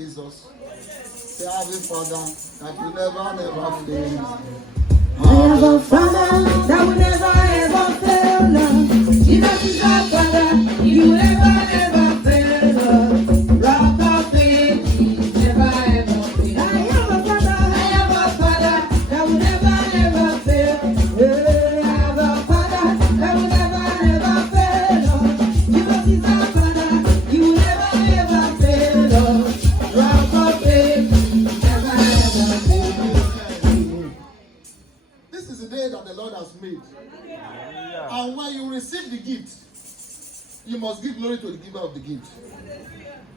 Jesus. Say, Heavenly Father, that you never, never fail. Our Father, that will never ever fail us. Jesus is our Father, He will never ever fail us. Rock of Ages, never ever fail. I am a Father that will never ever fail. I have a Father that will never fail us. Jesus is our Father, He will never ever fail us. Rock of Ages, never ever fail. This is the day that the Lord has made. And when you receive the gift, you must give glory to the giver of the gift.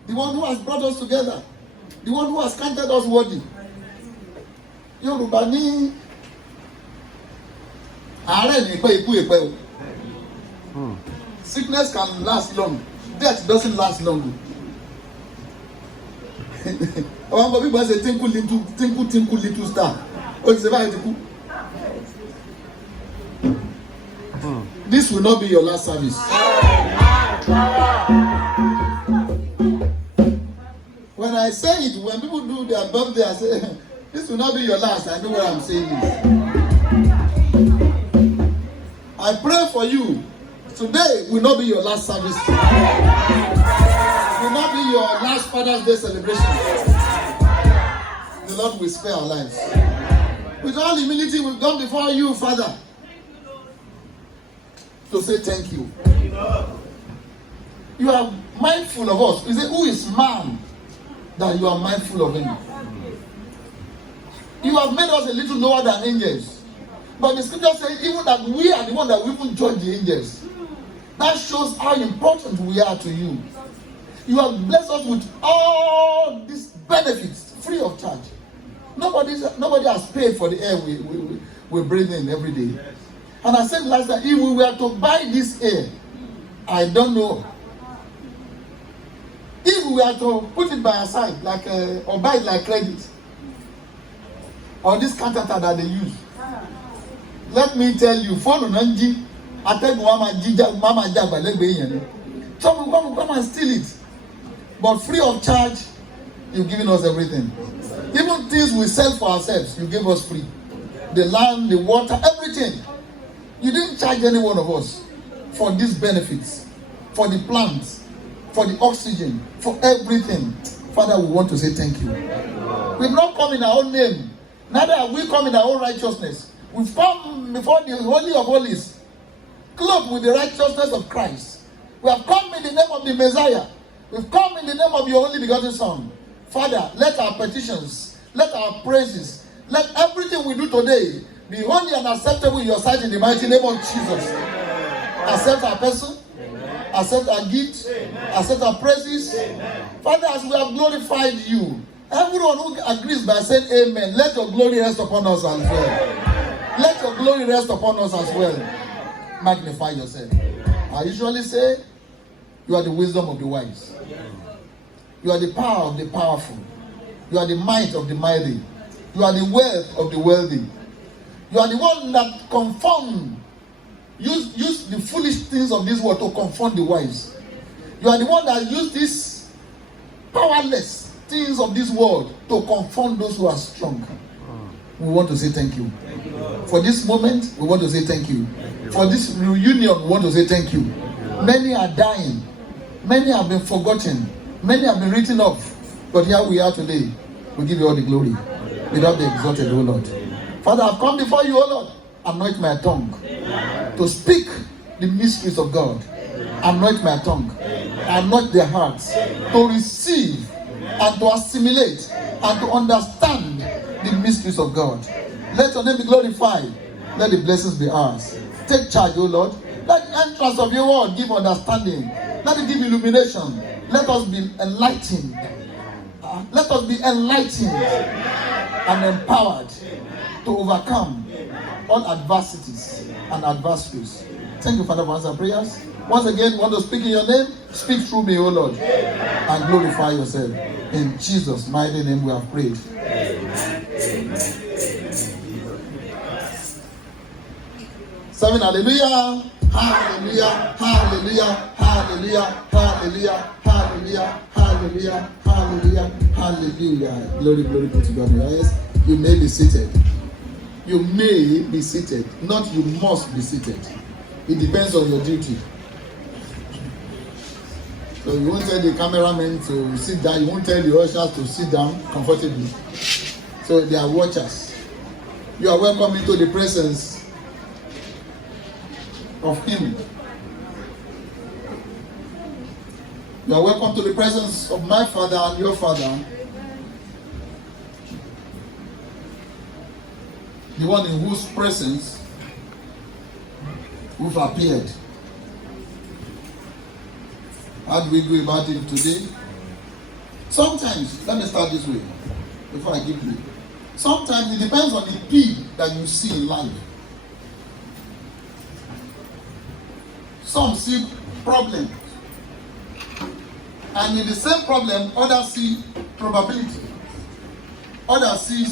The one who has brought us together. The one who has counted us worthy. Yorùbá ní àárẹ̀ ní pé ikú èpẹ́ o. Sickness can last long. Death doesn't last long. Àwọn ọmọ bíbá ṣe tinkle little star. Ó ti ṣe báyìí ti kú. This will not be your last service. When I say it, when people do their birthday, I say, this will not be your last. I know what I'm saying. I pray for you. Today will not be your last service. Will not be your last Father's Day celebration. The Lord will spare our lives. With all humility, we'll come before you, Father, to say thank you. You are mindful of us. You say, who is man that you are mindful of him? You have made us a little lower than angels. But the scripture says even that we are the one that we even judge the angels. That shows how important we are to you. You have blessed us with all these benefits free of charge. Nobody has paid for the air we breathe in every day. And I said last time, if we were to buy this air, I don't know. If we were to put it by our side, or buy it like credit, or this counterfeit that they use, let me tell you, phone Nanji, I tell Mama Jabba, some will come and steal it. But free of charge, you've given us everything. Even things we sell for ourselves, you gave us free. The land, the water, everything. You didn't charge any one of us for these benefits, for the plants, for the oxygen, for everything. Father, we want to say thank you. We've not come in our own name. Neither have we come in our own righteousness. We've come before the Holy of Holies, clothed with the righteousness of Christ. We have come in the name of the Messiah. We've come in the name of your only begotten Son. Father, let our petitions, let our praises, let everything we do today be holy and acceptable in your sight in the mighty name of Jesus. Accept our person, accept our gifts, accept our praises. Father, as we have glorified you, everyone who agrees by saying amen, let your glory rest upon us as well. Let your glory rest upon us as well. Magnify yourself. I usually say, you are the wisdom of the wise. You are the power of the powerful. You are the might of the mighty. You are the wealth of the wealthy. You are the one that confound, use the foolish things of this world to confound the wise. You are the one that use these powerless things of this world to confound those who are strong. We want to say thank you. For this moment, we want to say thank you. For this reunion, we want to say thank you. Many are dying. Many have been forgotten. Many have been written off. But here we are today. We give you all the glory. Without the exalted, O Lord. Father, I've come before you, O Lord. Anoint my tongue to speak the mysteries of God. Anoint my tongue. Anoint their hearts to receive and to assimilate and to understand the mysteries of God. Let your name be glorified. Let the blessings be ours. Take charge, O Lord. Let the entrance of your word give understanding. Let it give illumination. Let us be enlightened. Let us be enlightened and empowered to overcome all adversities and adversaries. Thank you, Father, for answering prayers. Once again, want to speak in your name? Speak through me, O Lord, and glorify yourself. In Jesus' mighty name we have prayed. Seven, hallelujah, hallelujah, hallelujah, hallelujah, hallelujah, hallelujah. hallelujah, hallelujah, hallelujah, hallelujah. Glory, glory be to God. Yes, you may be seated. You may be seated, not you must be seated. It depends on your duty. So you won't tell the cameraman to sit down, you won't tell the ushers to sit down comfortably. So they are watchers. You are welcome into the presence of Him. You are welcome to the presence of my Father and your Father. The one in whose presence we've appeared. How do we go about it today? Sometimes, let me start this way before I give you. Sometimes it depends on the P that you see in life. Some see problems. And in the same problem, others see probability. Others see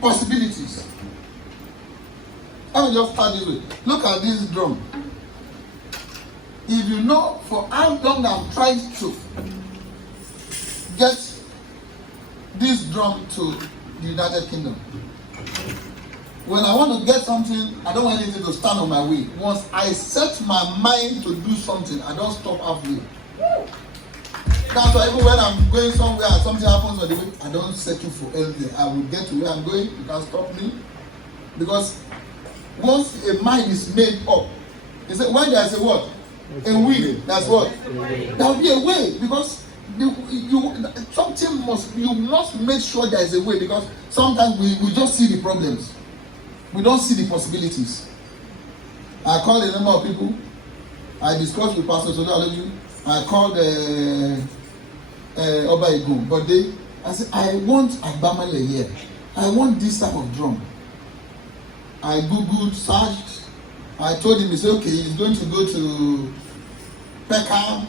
possibilities. Let me just start this way. Look at this drum. If you know for how long I'm trying to get this drum to the United Kingdom. When I want to get something, I don't want anything to stand on my way. Once I set my mind to do something, I don't stop halfway. That's why even when I'm going somewhere and something happens on the way, I don't settle for anything. I will get to where I'm going. You can't stop me. Because once a mind is made up, you say, when there's a what? A will, that's what? There will be a way. Because you must make sure there is a way. Because sometimes we just see the problems. We don't see the possibilities. I called a number of people. I discussed with Pastor Sodaloju. I called Oba Igun, but I said, I want Agbamale here. I want this type of drum. I googled, searched. I told him, he said, okay, he's going to go to Peckham.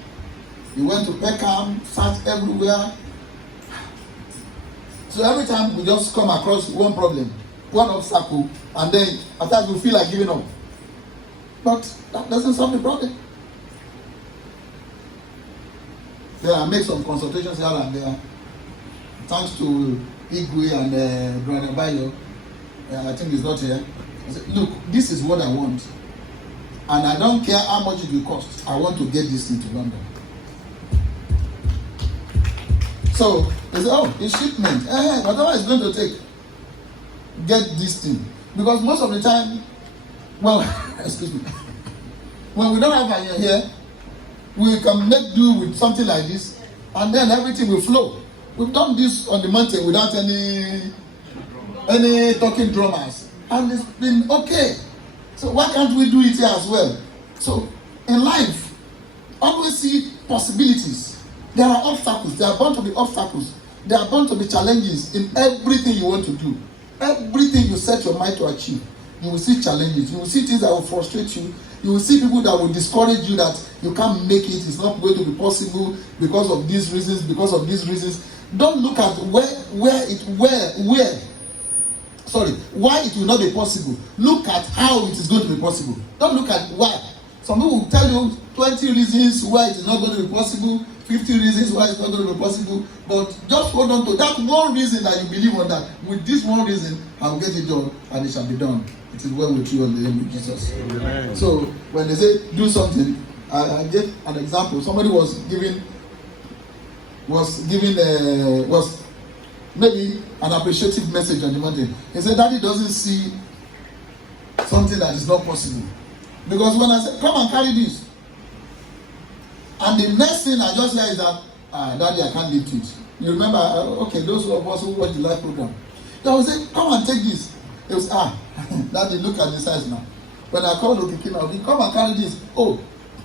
He went to Peckham, searched everywhere. So every time we just come across one problem, one obstacle, and then at times we feel like giving up. But that doesn't solve the problem. Then I make some consultations here and there. Thanks to Igwe and Brother Bayo. I think he's not here. I said, look, this is what I want. And I don't care how much it will cost. I want to get this into London. So they said, oh, it's shipment. Whatever it's going to take, get this thing. Because most of the time, well, excuse me, when we don't have iron here, we can make do with something like this, and then everything will flow. We've done this on the mountain without any talking drummers, and it's been okay. So why can't we do it here as well? So in life, always see possibilities. There are obstacles. There are bound to be obstacles. There are bound to be challenges in everything you want to do. Everything you set your mind to achieve, you will see challenges. You will see things that will frustrate you. You will see people that will discourage you, that you can't make it, it's not going to be possible because of these reasons, because of these reasons. Don't look at why it will not be possible. Look at how it is going to be possible. Don't look at why. Some people will tell you 20 reasons why it is not going to be possible, 50 reasons why it's not going to be possible, but just hold on to that one reason that you believe on, that with this one reason, I will get it done and it shall be done. It is well with you in the name of Jesus. Amen. So when they say do something, I gave an example. Somebody was maybe an appreciative message on the mountain. He said, Daddy doesn't see something that is not possible. Because when I said, come and carry this, and the next thing I just hear is that, Daddy, I can't lift it. You remember, okay, those of us who watch the live program, they will say, come and take this. They will say, Daddy, look at the size now. When I called Okiki now, come and carry this. Oh,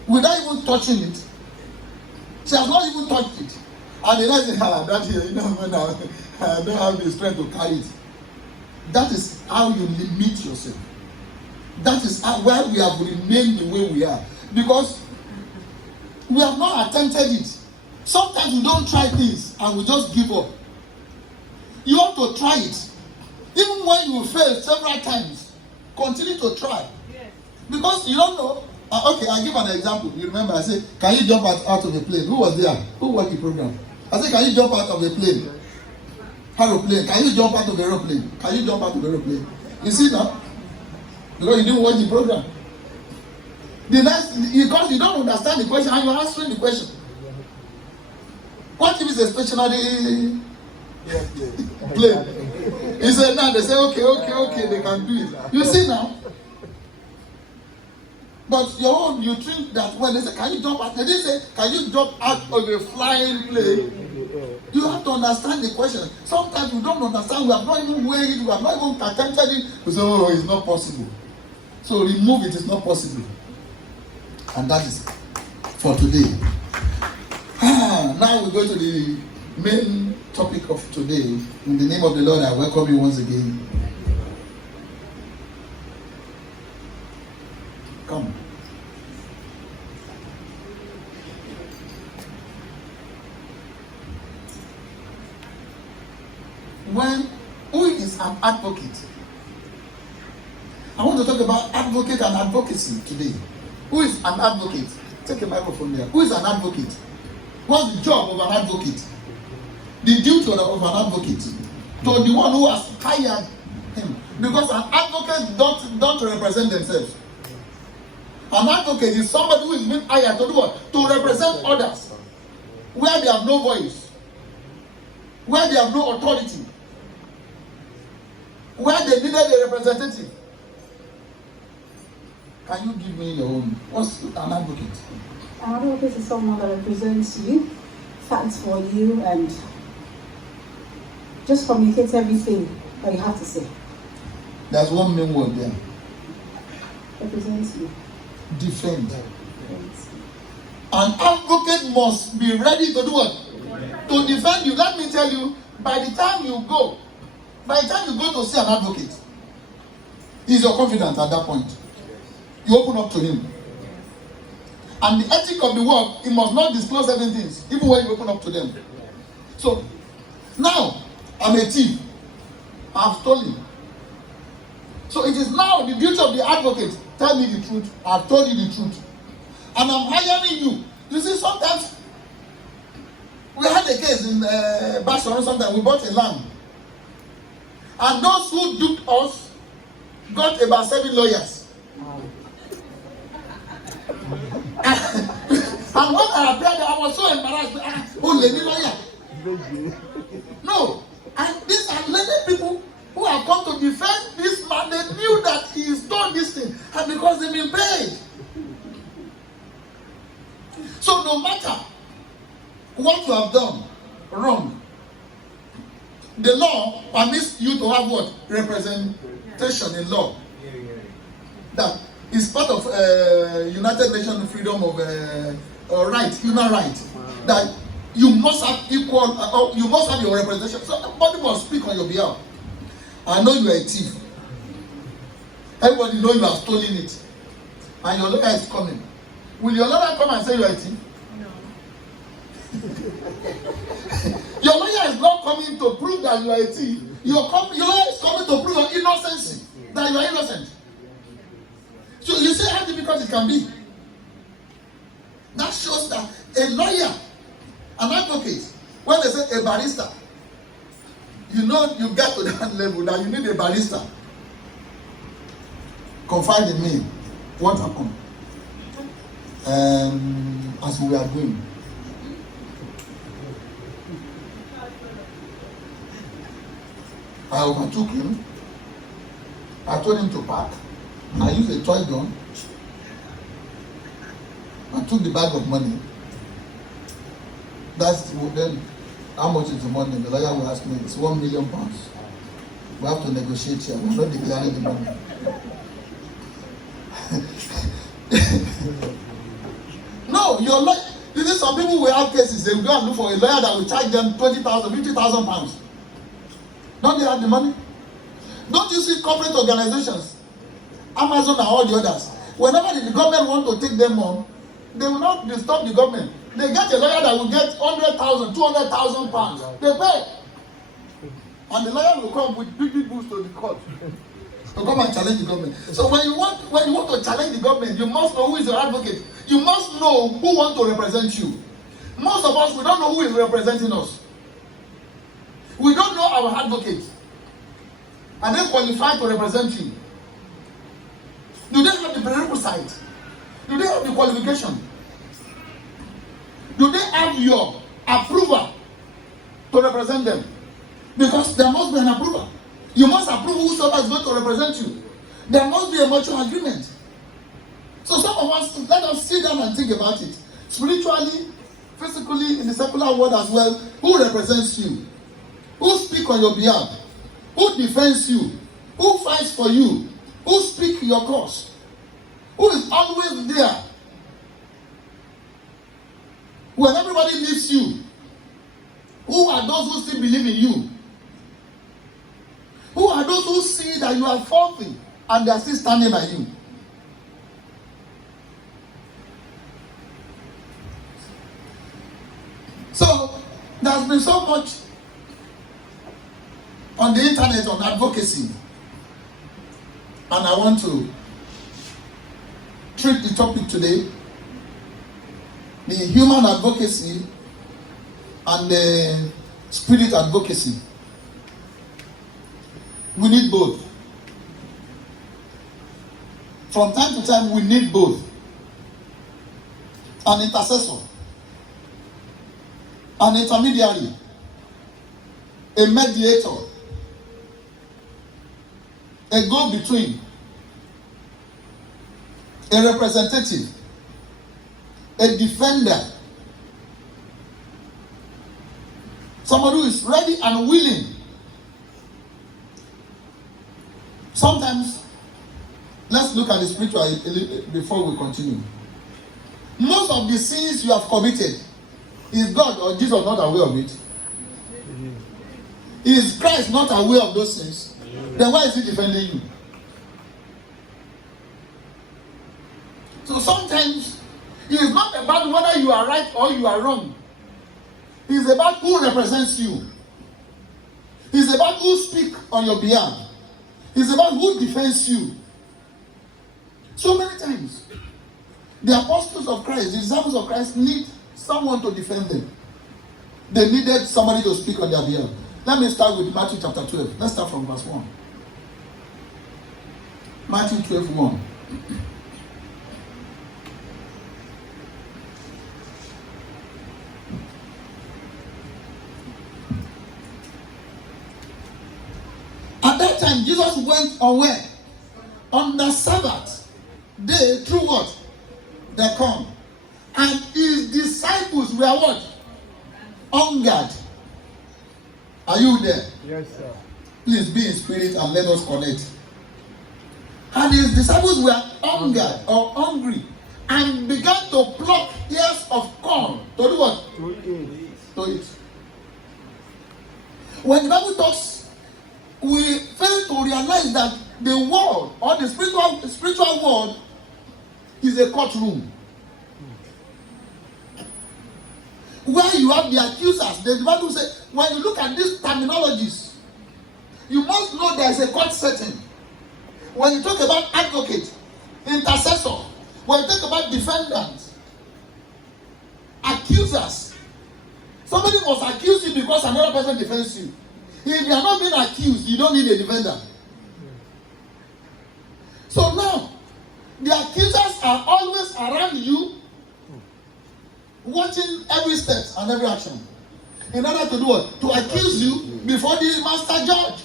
without even touching it. She has not even touched it. And the next thing, Daddy, when I don't have the strength to carry it. That is how you limit yourself. That is why we have remained the way we are. Because we have not attempted it. Sometimes we don't try things and we just give up. You have to try it. Even when you fail several times, continue to try. Yes. Because you don't know, Okay, I'll give an example. You remember I said, can you jump out of a plane? Who was there? Who worked the program? I said, can you jump out of a plane? Aeroplane. Can you jump out of aeroplane? Can you jump out of aeroplane? You see now? Because you didn't watch the program. The next, because you don't understand the question and you're answering the question. What if it's a stationary plane? He said, now they say, okay, they can do it. You see now? But your own, you think that when they say, can you jump out? They didn't say, can you jump out of a flying plane? You have to understand the question. Sometimes you don't understand. We have not even weighed it. We have not even attempted it. We say, oh, it's not possible. So remove it. It's not possible. And that is for today. Now we go to the main topic of today. In the name of the Lord, I welcome you once again. Come. Who is an advocate? I want to talk about advocate and advocacy today. Who is an advocate? Take a microphone there. Who is an advocate? What's the job of an advocate? The duty of an advocate. To the one who has hired him. Because an advocate don't represent themselves. An advocate is somebody who is being hired to do what? To represent others. Where they have no voice. Where they have no authority. Where they needed a representative. Can you give me your own? What's an advocate? An advocate is someone that represents you, fights for you, and just communicates everything that you have to say. There's one main word there. Represents you. Defend. An advocate must be ready to do what? To defend you. Let me tell you, by the time you go to see an advocate, he's your confidant at that point. You open up to him. And the ethic of the work, he must not disclose certain things, even when you open up to them. So, now, I'm a thief. I've stolen. So it is now the duty of the advocate. Tell me the truth. I've told you the truth. And I'm hiring you. You see, sometimes, we had a case in Basharon, sometimes we bought a land. And those who duped us got about 7 lawyers. And when I appeared, I was so embarrassed. Oh, lady lawyer. No. And these are lady people who have come to defend this man. They knew that he stole this thing. And because they've been paid. So no matter what you have done wrong, the law permits you to have what? Representation in law. That is part of United Nations freedom of right, human right. That you must have equal, you must have your representation. So somebody must speak on your behalf. I know you are a thief. Everybody know you have stolen it. And your lawyer is coming. Will your lawyer come and say you are a thief? Your lawyer is not coming to prove that you are a thief. Your lawyer is coming to prove your innocence, that you are innocent. So you see how difficult it can be. That shows that a lawyer, an advocate, when they say a barrister, you know you get to that level that you need a barrister. Confide in me. What happened? As we are doing. I overtook him. I told him to park. I used a toy gun. I took the bag of money. That's then how much is the money? The lawyer will ask me, it's £1 million. We have to negotiate here. We're not declaring the money. No, your lawyer. You see, some people will have cases. They will go and look for a lawyer that will charge them £20,000, £50,000. Don't they have the money? Don't you see corporate organizations, Amazon and all the others? Whenever the government want to take them on, they will not disturb the government. They get a lawyer that will get 100,000, 200,000 pounds. They pay. And the lawyer will come with big books to the court. to come and challenge the government. So when you want to challenge the government, you must know who is your advocate. You must know who wants to represent you. Most of us, we don't know who is representing us. We don't know our advocate. Are they qualified to represent you? Do they have the prerequisite? Do they have the qualification? Do they have your approval to represent them? Because there must be an approval. You must approve whosoever is going to represent you. There must be a mutual agreement. So some of us, let us sit down and think about it. Spiritually, physically, in the secular world as well, who represents you? Who speaks on your behalf? Who defends you? Who fights for you? Who speaks your cause? Who is always there when everybody leaves you? Who are those who still believe in you? Who are those who see that you are falling and they are still standing by you? So, there's been so much on the internet on advocacy, and I want to treat the topic today, the human advocacy and the spirit advocacy. We need both. From time to time, we need both. An intercessor, an intermediary, a mediator, a go-between, a representative, a defender, somebody who is ready and willing. Sometimes, let's look at the spiritual before we continue. Most of the sins you have committed, is God or Jesus not aware of it? Is Christ not aware of those sins? Then why is he defending you? So sometimes it is not about whether you are right or you are wrong. It is about who represents you. It is about who speaks on your behalf. It is about who defends you. So many times, the apostles of Christ, the disciples of Christ need someone to defend them. They needed somebody to speak on their behalf. Let me start with Matthew chapter 12. Let's start from verse 1. Matthew 12:1. At that time, Jesus went away on the Sabbath day through what? The corn. And his disciples were what? Hungered. Are you there? Yes, sir. Please be in spirit and let us connect. And his disciples were hungered or hungry and began to pluck ears of corn. To do what? To eat. To eat. When the Bible talks, we fail to realize that the world or the spiritual world is a courtroom. Where you have the accusers, the Bible says, when you look at these terminologies, you must know there is a court setting. When you talk about advocate, intercessor, when you talk about defendants, accusers, somebody must accuse you because another person defends you. If you are not being accused, you don't need a defender. So now, the accusers are always around you, watching every step and every action. In order to do what? To accuse you before the master judge.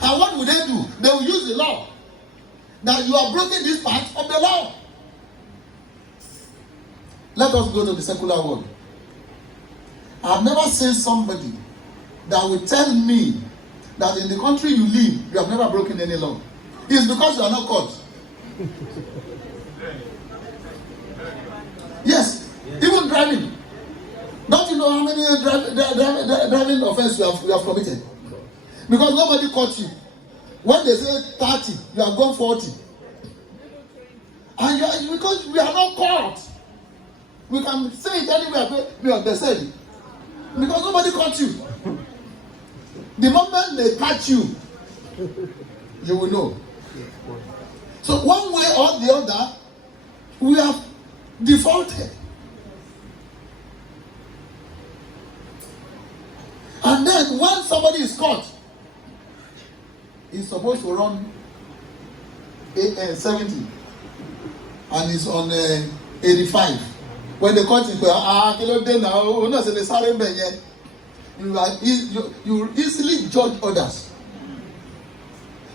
And what will they do? They will use the law. That you are breaking this part of the law. Let us go to the secular world. I have never seen somebody that will tell me that in the country you live, you have never broken any law. It's because you are not caught. Yes, even driving. Don't you know how many driving offenses you have committed? Because nobody caught you. When they say 30, you have gone 40. And because we are not caught. We can say it anywhere, they said it. Because nobody caught you. The moment moment they catch you, you will know. So one way or the other, we have defaulted. And then when somebody is caught, he's supposed to run 70 and he's on 85. When they caught him, you easily judge others.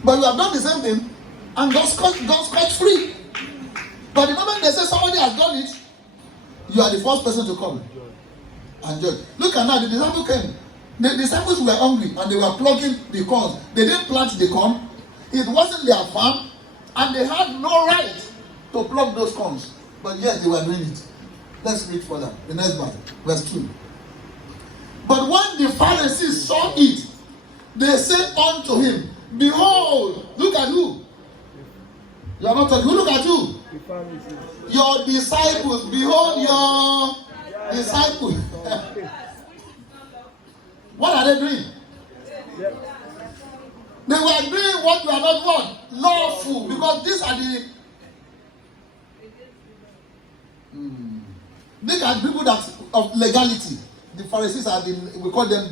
But you have done the same thing and got scot free. But the moment they say somebody has done it, you are the first person to come and judge. Look at now, the disciples came. The disciples were hungry and they were plucking the corn. They didn't plant the corn. It wasn't their farm and they had no right to pluck those corns. But yet they were doing it. Let's read further. The next verse 2. But when the Pharisees saw it, they said unto him, behold, look at who? You are not talking. Look at who? Your disciples. Behold your disciples. What are they doing? They were doing what you are not what? Lawful. Because these are the these are people that of legality. The Pharisees are we call them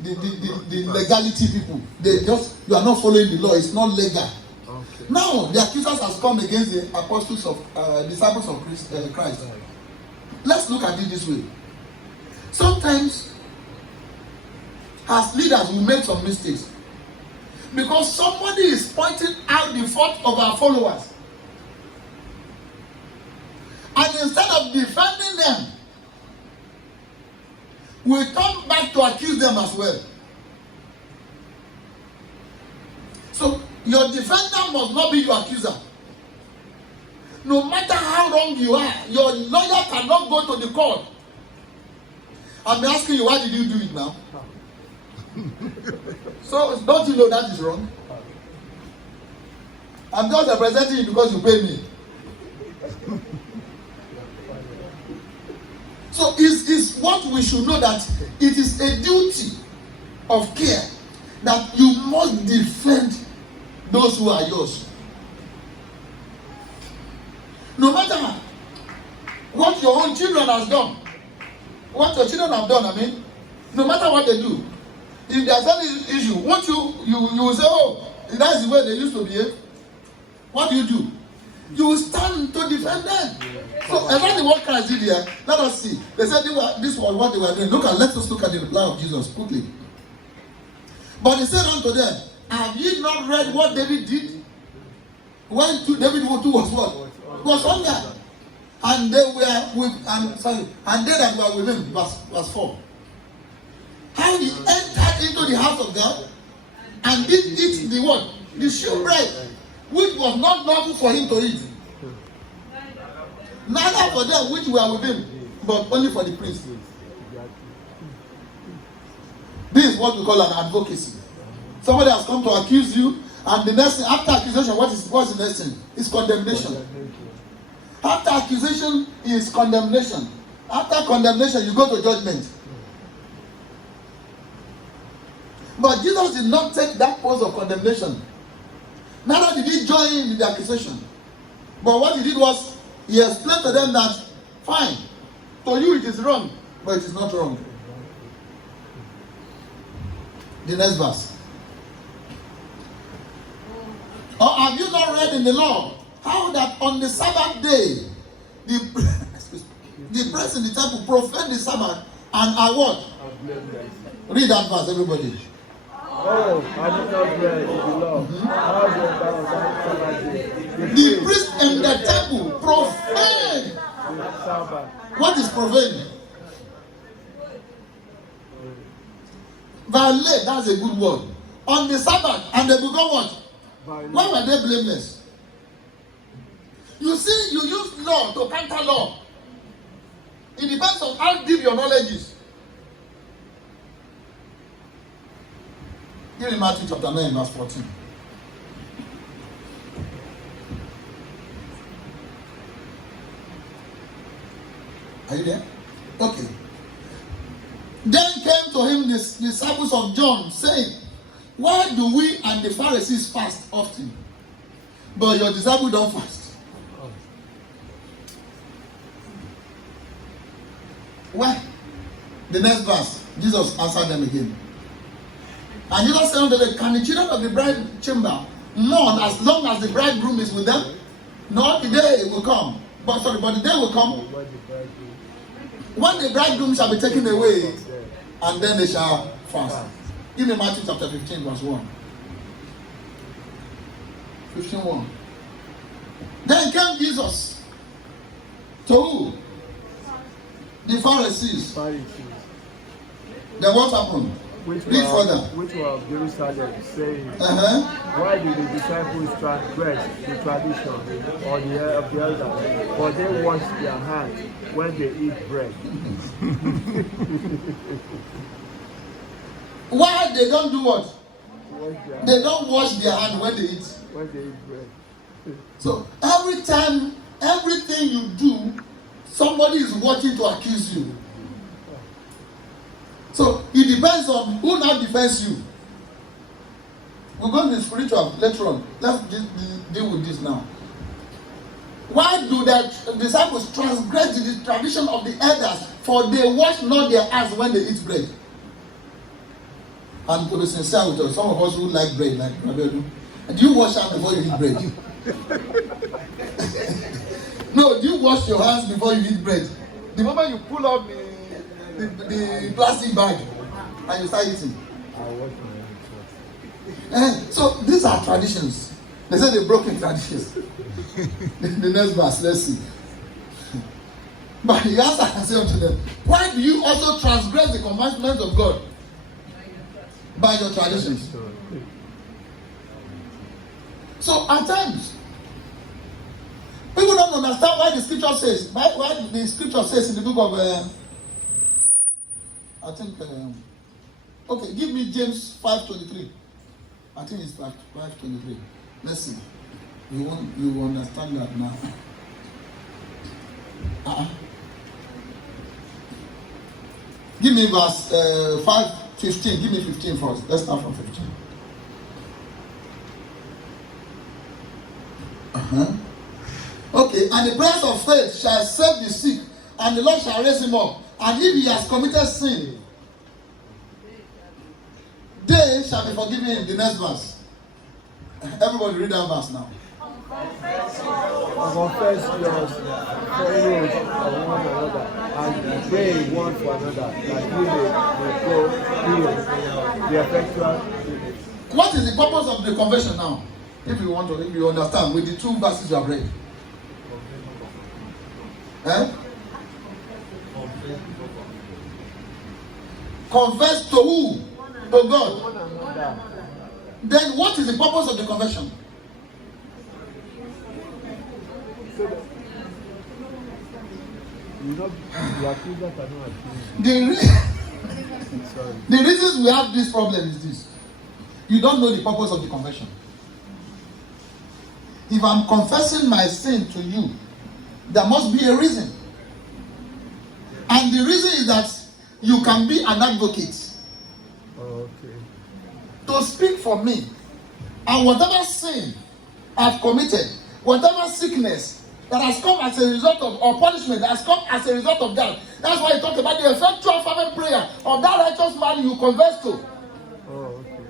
the legality people. They just, you are not following the law, it's not legal. Okay. Now the accusers has come against the apostles of disciples of Christ. Let's look at it this way. Sometimes as leaders we make some mistakes because somebody is pointing out the fault of our followers, and instead of defending them, we come back to accuse them as well. So your defender must not be your accuser. No matter how wrong you are, your lawyer cannot go to the court and be asking you, why did you do it now? So don't you know that is wrong? I'm just representing you because you pay me. So is what we should know, that it is a duty of care that you must defend those who are yours. No matter what your own children has done, what your children have done, no matter what they do, if there's any issue, won't you will say, oh, that's the way they used to behave. What do? You stand to defend them. So exactly what Christ did here, let us see. They said this was what they were doing. Let us look at the reply of Jesus quickly. But he said unto them, have ye not read what David did? When David was what? Was hunger. And they were with, and they that were with him, verse 4. How he entered into the house of God and did eat the what? The shewbread, which was not lawful for him to eat. Neither for them which were with him, but only for the priests. This is what we call an advocacy. Somebody has come to accuse you, and the next thing, after accusation, what's the next thing? It's condemnation. After accusation is condemnation. After condemnation, you go to judgment. But Jesus did not take that pose of condemnation. Neither did he join in the accusation. But what he did was, he explained to them that, fine, to you it is wrong, but it is not wrong. The next verse. Or have you not read in the law how that on the Sabbath day the priests in the temple profane the Sabbath and are what? Read that verse, everybody. Oh, I did not read in the law. The priests in the temple profane. What is profane? Violate, that's a good word. On the Sabbath, and they become what? Why were they blameless? You see, you use law to counter law. It depends on how deep your knowledge is. Give me Matthew chapter 9, verse 14. Are you there? Okay. Then came to him the disciples of John, saying, Why do we and the Pharisees fast often, but your disciples don't fast? Why? The next verse, Jesus answered them again. And Jesus said unto them, can the children of the bride chamber mourn as long as the bridegroom is with them? No, the day will come. But the day will come when the bridegroom shall be taken away, and then they shall fast. Give me Matthew chapter 15, verse 1. 15:1. Then came Jesus to who? The Pharisees. Then what happened? Read further. Which were of Jerusalem, saying, why do the disciples transgress the tradition or the of the elders? For they wash their hands when they eat bread. Why they don't do what? They don't wash their hands when they eat. When they eat bread. So every time, everything you do, somebody is watching to accuse you. So it depends on who now defends you. We're going to the spiritual later on. Let's deal with this now. Why do the disciples transgress the tradition of the elders? For they wash not their hands when they eat bread. And to be sincere with us, some of us who like bread, like Rabedu, do you wash hands before you eat bread? No, do you wash your hands before you eat bread? The moment you pull up the plastic bag and you start eating. So these are traditions. They say they're broken traditions. The next verse, let's see. But he answered and said unto them, why do you also transgress the commandments of God by your traditions? So at times, people don't understand why the scripture says, why the scripture says in the book of I think, okay, give me James 5:23. I think it's 5:23. Let's see. You understand that now. Give me verse 5:15. Give me 15 first. Let's start from 15. Okay, and the prayers of faith shall save the sick, and the Lord shall raise him up. And if he has committed sin, they shall be forgiven him. The next verse. Everybody read that verse now. Confess your failures of one another and pray one for another that you may go heal the effectual. What is the purpose of the confession now? If you understand with the two verses you have read. Confess to who? To God. Then what is the purpose of the confession? The reasons we have this problem is this. You don't know the purpose of the confession. If I'm confessing my sin to you, there must be a reason. And the reason is that you can be an advocate. Okay. To speak for me. And whatever sin I've committed, whatever sickness that has come as a result of, or punishment that has come as a result of that. That's why he talked about the effectual fervent prayer of that righteous man you confess to. Oh, okay.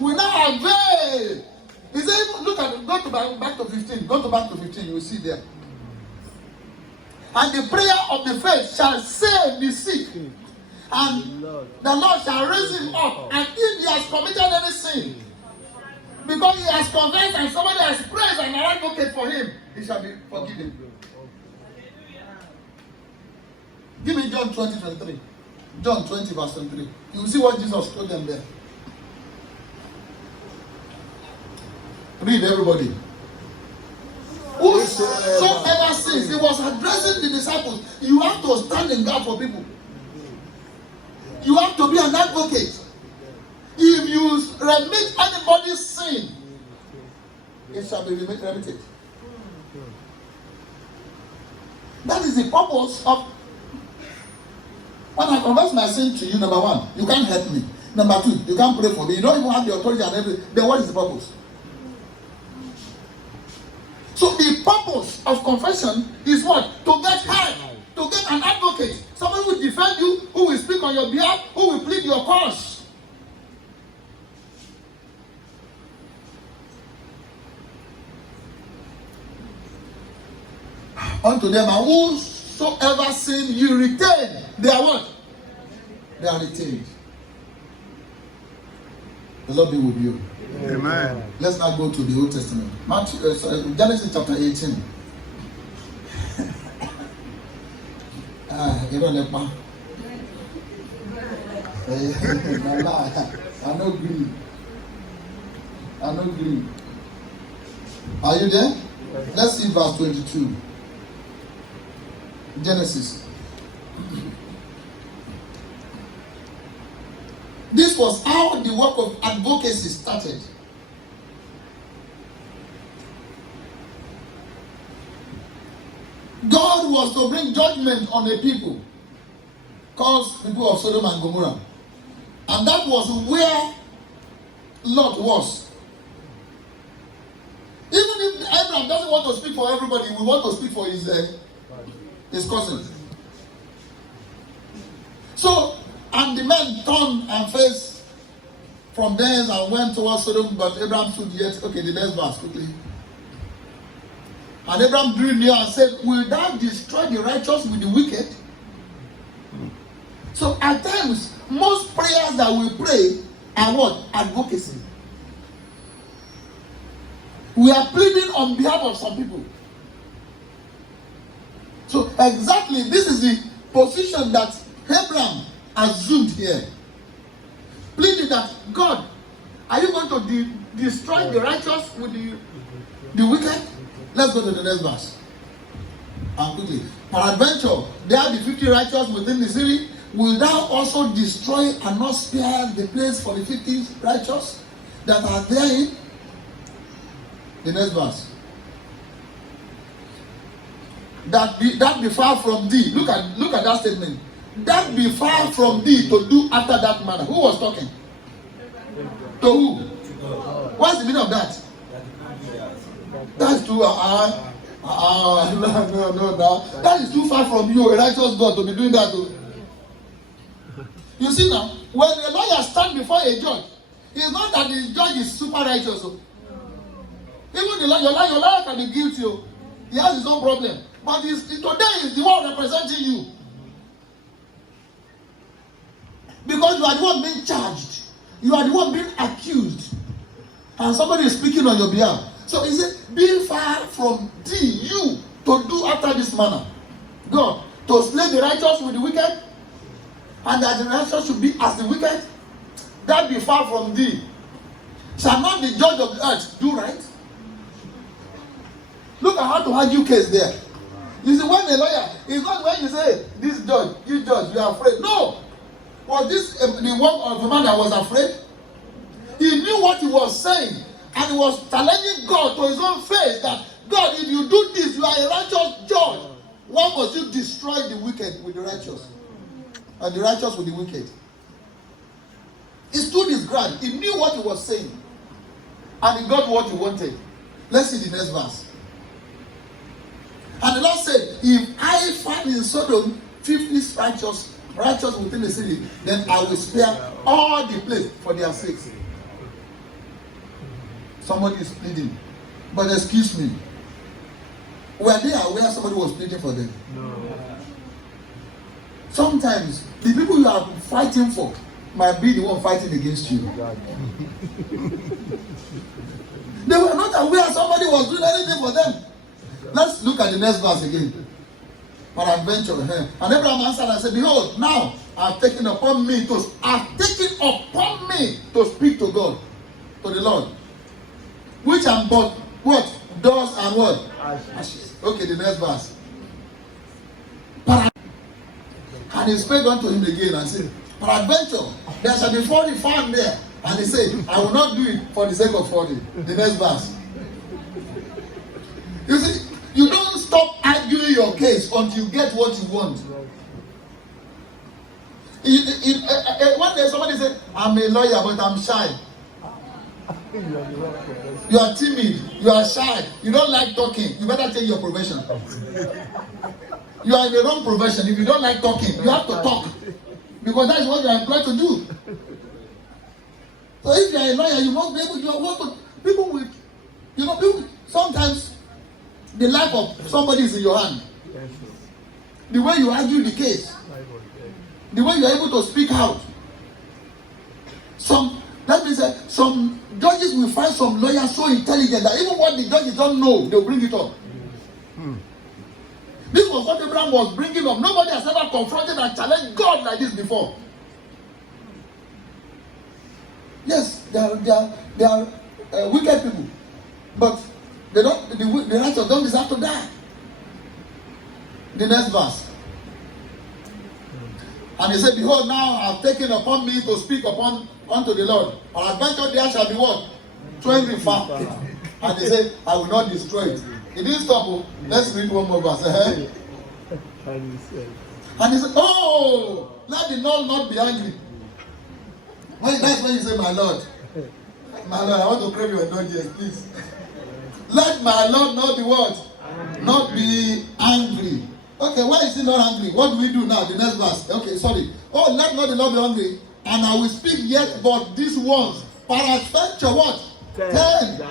We now avail. He said, look at, go to back to 15. Go to back to 15, you will see there. And the prayer of the faith shall save the sick. And the Lord shall raise him up. And if he has committed any sin, because he has confessed and somebody has prayed and an advocate for him, he shall be forgiven. Give me John 20:23. John 20 verse 23. You will see what Jesus told them there. Read, everybody. Whosoever sins, he was addressing the disciples. You have to stand in gap for people. You have to be an advocate. If you remit anybody's sin, it shall be remitted. That is the purpose of When I confess my sin to you, number one, you can't help me. Number two, you can't pray for me. You don't even have the authority and everything. Then what is the purpose? So the purpose of confession is what? To get help, to get an advocate, somebody who will defend you, who will speak on your behalf, who will plead your cause. Unto them, and whosoever sin you retain, they are what? They are retained. The Lord be with you. Amen. Let's now go to the Old Testament. Genesis chapter 18. You don't let me. I no agree. I no agree. Are you there? Let's see verse 22. Genesis. This was how the work of advocacy started. God was to bring judgment on a people called people of Sodom and Gomorrah. And that was where Lot was. Even if Abraham doesn't want to speak for everybody, we want to speak for his cousin. So, and the men turned and faced from there and went towards Sodom, but Abraham stood yet. Okay, the next verse quickly. And Abraham drew near and said, will thou destroy the righteous with the wicked? So at times, most prayers that we pray are what? Advocacy. We are pleading on behalf of some people. So exactly, this is the position that Abraham assumed here. Pleading that, God, are you going to destroy the righteous with the wicked? Let's go to the next verse. And quickly. Peradventure, there be 50 righteous within the city. Will thou also destroy and not spare the place for the 50 righteous that are therein? The next verse. That be far from thee. Look at that statement. That be far from thee to do after that manner. Who was talking? To who? What's the meaning of that? That's too no. That is too far from you, a righteous God, to be doing that. You see now, when a lawyer stands before a judge, it's not that the judge is super righteous. Even your lawyer can be guilty. He has his own problem. But today is the one representing you. Because you are the one being charged. You are the one being accused. And somebody is speaking on your behalf. So he said, be far from thee, you, to do after this manner. God, to slay the righteous with the wicked, and that the righteous should be as the wicked, that be far from thee. Shall not the judge of the earth do right? Look at how to argue case there. You see, when a lawyer, it's not when you say, this judge, you are afraid. No! Was this the work of the man that was afraid? He knew what he was saying. And he was challenging God to his own face that, God, if you do this, you are a righteous judge. Why must you destroy the wicked with the righteous? And the righteous with the wicked? He stood his ground. He knew what he was saying. And he got what he wanted. Let's see the next verse. And the Lord said, if I find in Sodom 50 righteous within the city, then I will spare all the place for their sakes. Somebody is pleading. But excuse me. Were they aware somebody was pleading for them? No. Sometimes the people you are fighting for might be the one fighting against you. They were not aware somebody was doing anything for them. Let's look at the next verse again. Peradventure. And Abraham answered and said, behold, now I have taken upon me to speak to God, to the Lord. Which am but what? Dust and what? Ashes. Okay, the next verse. And he spake unto him again and said, peradventure, there shall be 40 found there. And he said, I will not do it for the sake of 40. The next verse. You see, you don't stop arguing your case until you get what you want. One day somebody said, I'm a lawyer, but I'm shy. You are timid, you are shy, you don't like talking, you better change your profession. You are in the wrong profession. If you don't like talking, you have to talk. Because that is what you are employed to do. So if you are a lawyer, you must be able, you want to, people will, people, sometimes the life of somebody is in your hand. The way you argue the case, the way you are able to speak out. That means some judges will find some lawyers so intelligent that even what the judges don't know, they'll bring it up. This was what Abraham was bringing up. Nobody has ever confronted and challenged God like this before. Yes, they are wicked people, but the righteous don't deserve to die. The next verse. And he said, behold, now I have taken upon me to speak unto the Lord. Our adventure there shall be what? 20 far. And he said, I will not destroy it. He didn't stop. Let's read one more verse. And he said, oh, let the Lord not be angry. That's when you say, my Lord, I want to crave your indulgence, please. Let my Lord not be what? Not be angry. Okay, why is he not angry? What do we do now? The next verse. Okay, sorry. Oh, let not the Lord be angry. And I will speak yet but these words. Peradventure what? 10.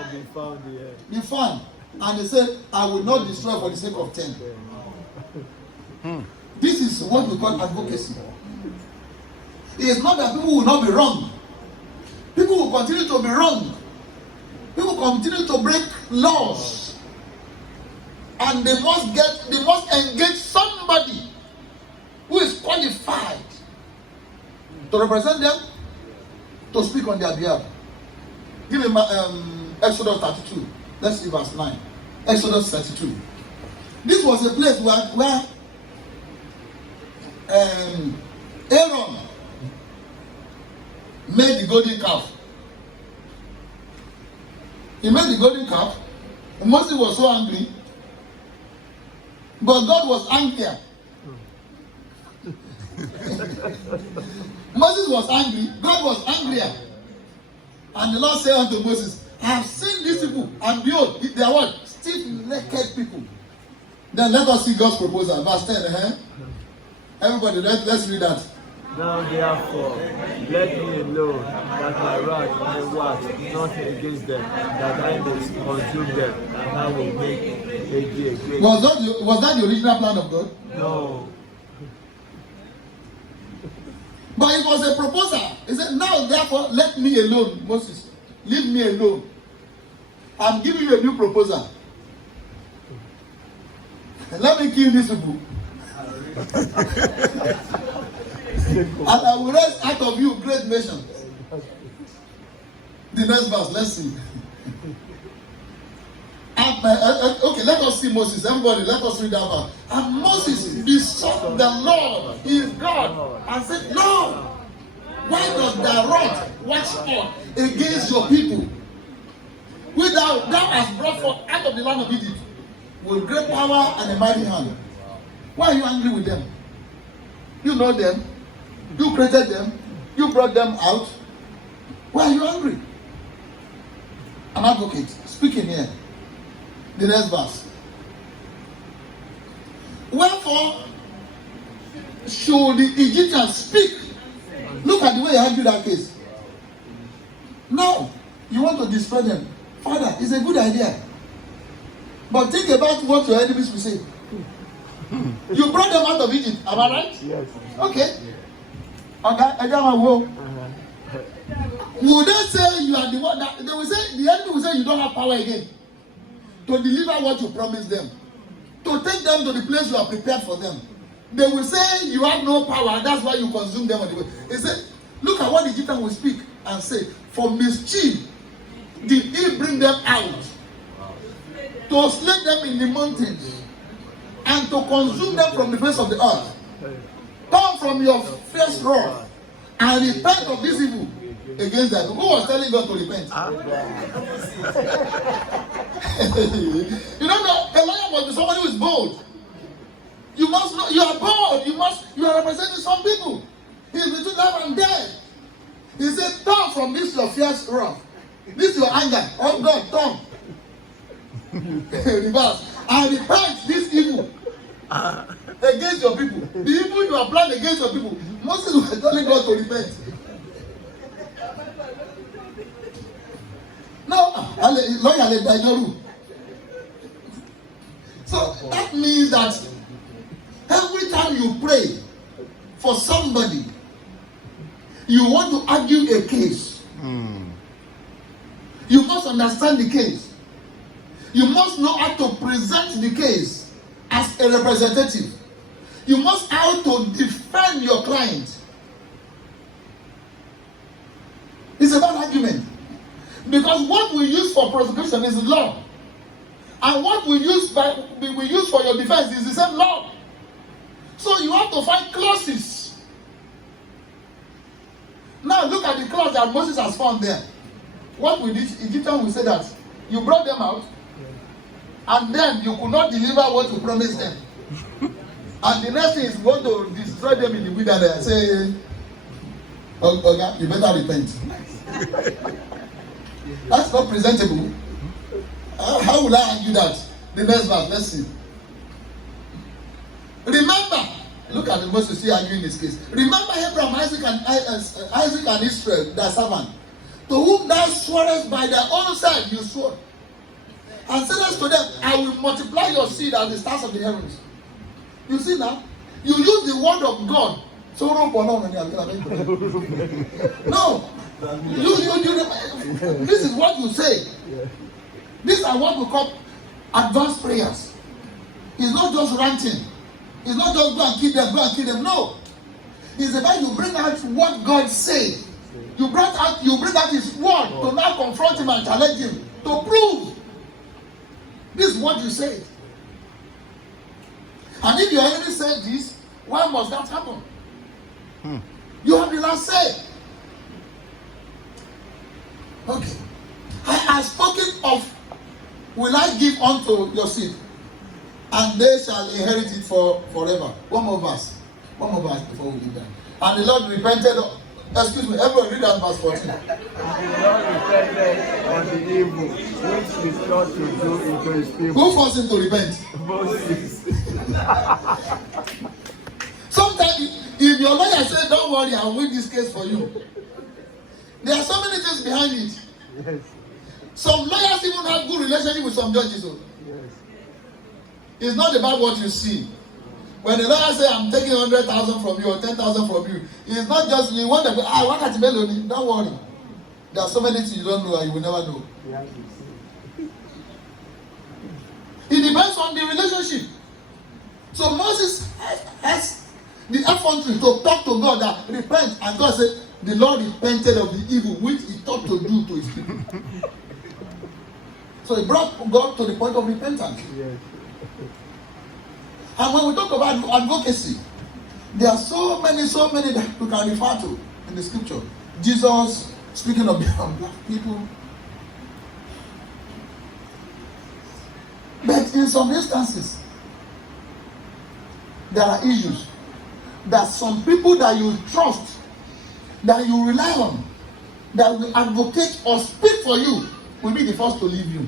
Be found. And he said, I will not destroy for the sake of 10. This is what we call advocacy. It is not that people will not be wrong. People will continue to be wrong. People continue to break laws. And they must engage somebody who is qualified to represent them, to speak on their behalf. Give me Exodus 32. Let's see verse 9. Exodus 32. This was a place where Aaron made the golden calf. He made the golden calf. And Moses was so angry. But God was angrier. Moses was angry. God was angrier. And the Lord said unto Moses, I have seen these people, and behold, they are what? Stiff-necked people. Then let us see God's proposal. Verse 10. Everybody, let's read that. Now therefore, let me alone, that my wrath may wax not against them, that I may consume them, and I will make a day great. Was that the original plan of God? No. But it was a proposal. He said, now therefore, let me alone, Moses. Leave me alone. I'm giving you a new proposal. Let me kill these people. And I will raise out of you great nations. The next verse, let's see. Okay, let us see Moses. Everybody, let us read that verse. And Moses besought the Lord, his God, and said, Lord, why does thy wrath wax on against your people, which thou hast brought forth out of the land of Egypt, with great power and a mighty hand? Why are you angry with them? You know them. You created them. You brought them out. Why are you angry? An advocate speaking here. The next verse. Wherefore should the Egyptians speak? Look at the way he argued that case. Now, you want to destroy them. Father, it's a good idea. But think about what your enemies will say. You brought them out of Egypt, am I right? Yes. Okay. Okay, would they say you are the one that they will say, the enemy will say you don't have power again to deliver what you promised them, to take them to the place you are prepared for them? They will say you have no power, and that's why you consume them on the way. He said, look at what the Egyptian will speak and say, for mischief did he bring them out, to slay them in the mountains, and to consume them from the face of the earth. Come from your first wrath and repent of this evil against them. Who was telling God to repent? You don't know, a lawyer must be somebody who is bold. You must know, you are bold. You are representing some people. He's between life and death. He said, turn from this your fierce wrath. This your anger. Oh God, turn. Reverse. And repent this evil against your people. The evil you are planning against your people. Moses was telling God to repent. No, lawyer. So that means that every time you pray for somebody, you want to argue a case. You must understand the case. You must know how to present the case as a representative. You must know how to defend your client. It's about argument. Because what we use for prosecution is law. And what we use for your defense is the same law. So you have to find clauses. Now look at the clause that Moses has found there. What will this Egyptian will say that you brought them out and then you could not deliver what you promised them. And the next thing is going to destroy them in the wilderness. Say, okay, you better repent. That's not presentable. How will I argue that? The next verse, let's see. Remember, look at the Moses here arguing this case. Remember Abraham, Isaac and Israel, their servant, to whom thou swearest by their own side you swore. And said to them, I will multiply your seed as the stars of the heavens. You see now? You use the word of God. So no. This is what you say. These are what we call advanced prayers. It's not just ranting. It's not just go and kill them, No. It's about you bring out what God said. You bring out his word to now confront him and challenge him. To prove. This is what you say. And if your enemy said this, why must that happen? You have the last say. Okay. I have spoken of, will I give unto your seed, and they shall inherit it forever. One more verse before we leave that. And the Lord repented. Excuse me, everyone read that verse 14. And the Lord repented on the evil which he sought to do into his people. Who forced him to repent? Moses. Sometimes, if your lawyer says, don't worry, I'll win this case for you. There are so many things behind it. Yes. Some lawyers even have good relationship with some judges. Yes. It's not about what you see. When the lawyer says, I'm taking 100,000 from you or 10,000 from you, it's not just you want to go, what at Melody? Don't worry. There are so many things you don't know and you will never know. Yes. It depends on the relationship. So Moses has the effrontery to talk to God that repent, and God said, the Lord repented of the evil which he thought to do to his people. So he brought God to the point of repentance. Yes. And when we talk about advocacy, there are so many that we can refer to in the scripture. Jesus speaking of black people. But in some instances, there are issues that some people that you trust, that you rely on, that will advocate or speak for you, will be the first to leave you.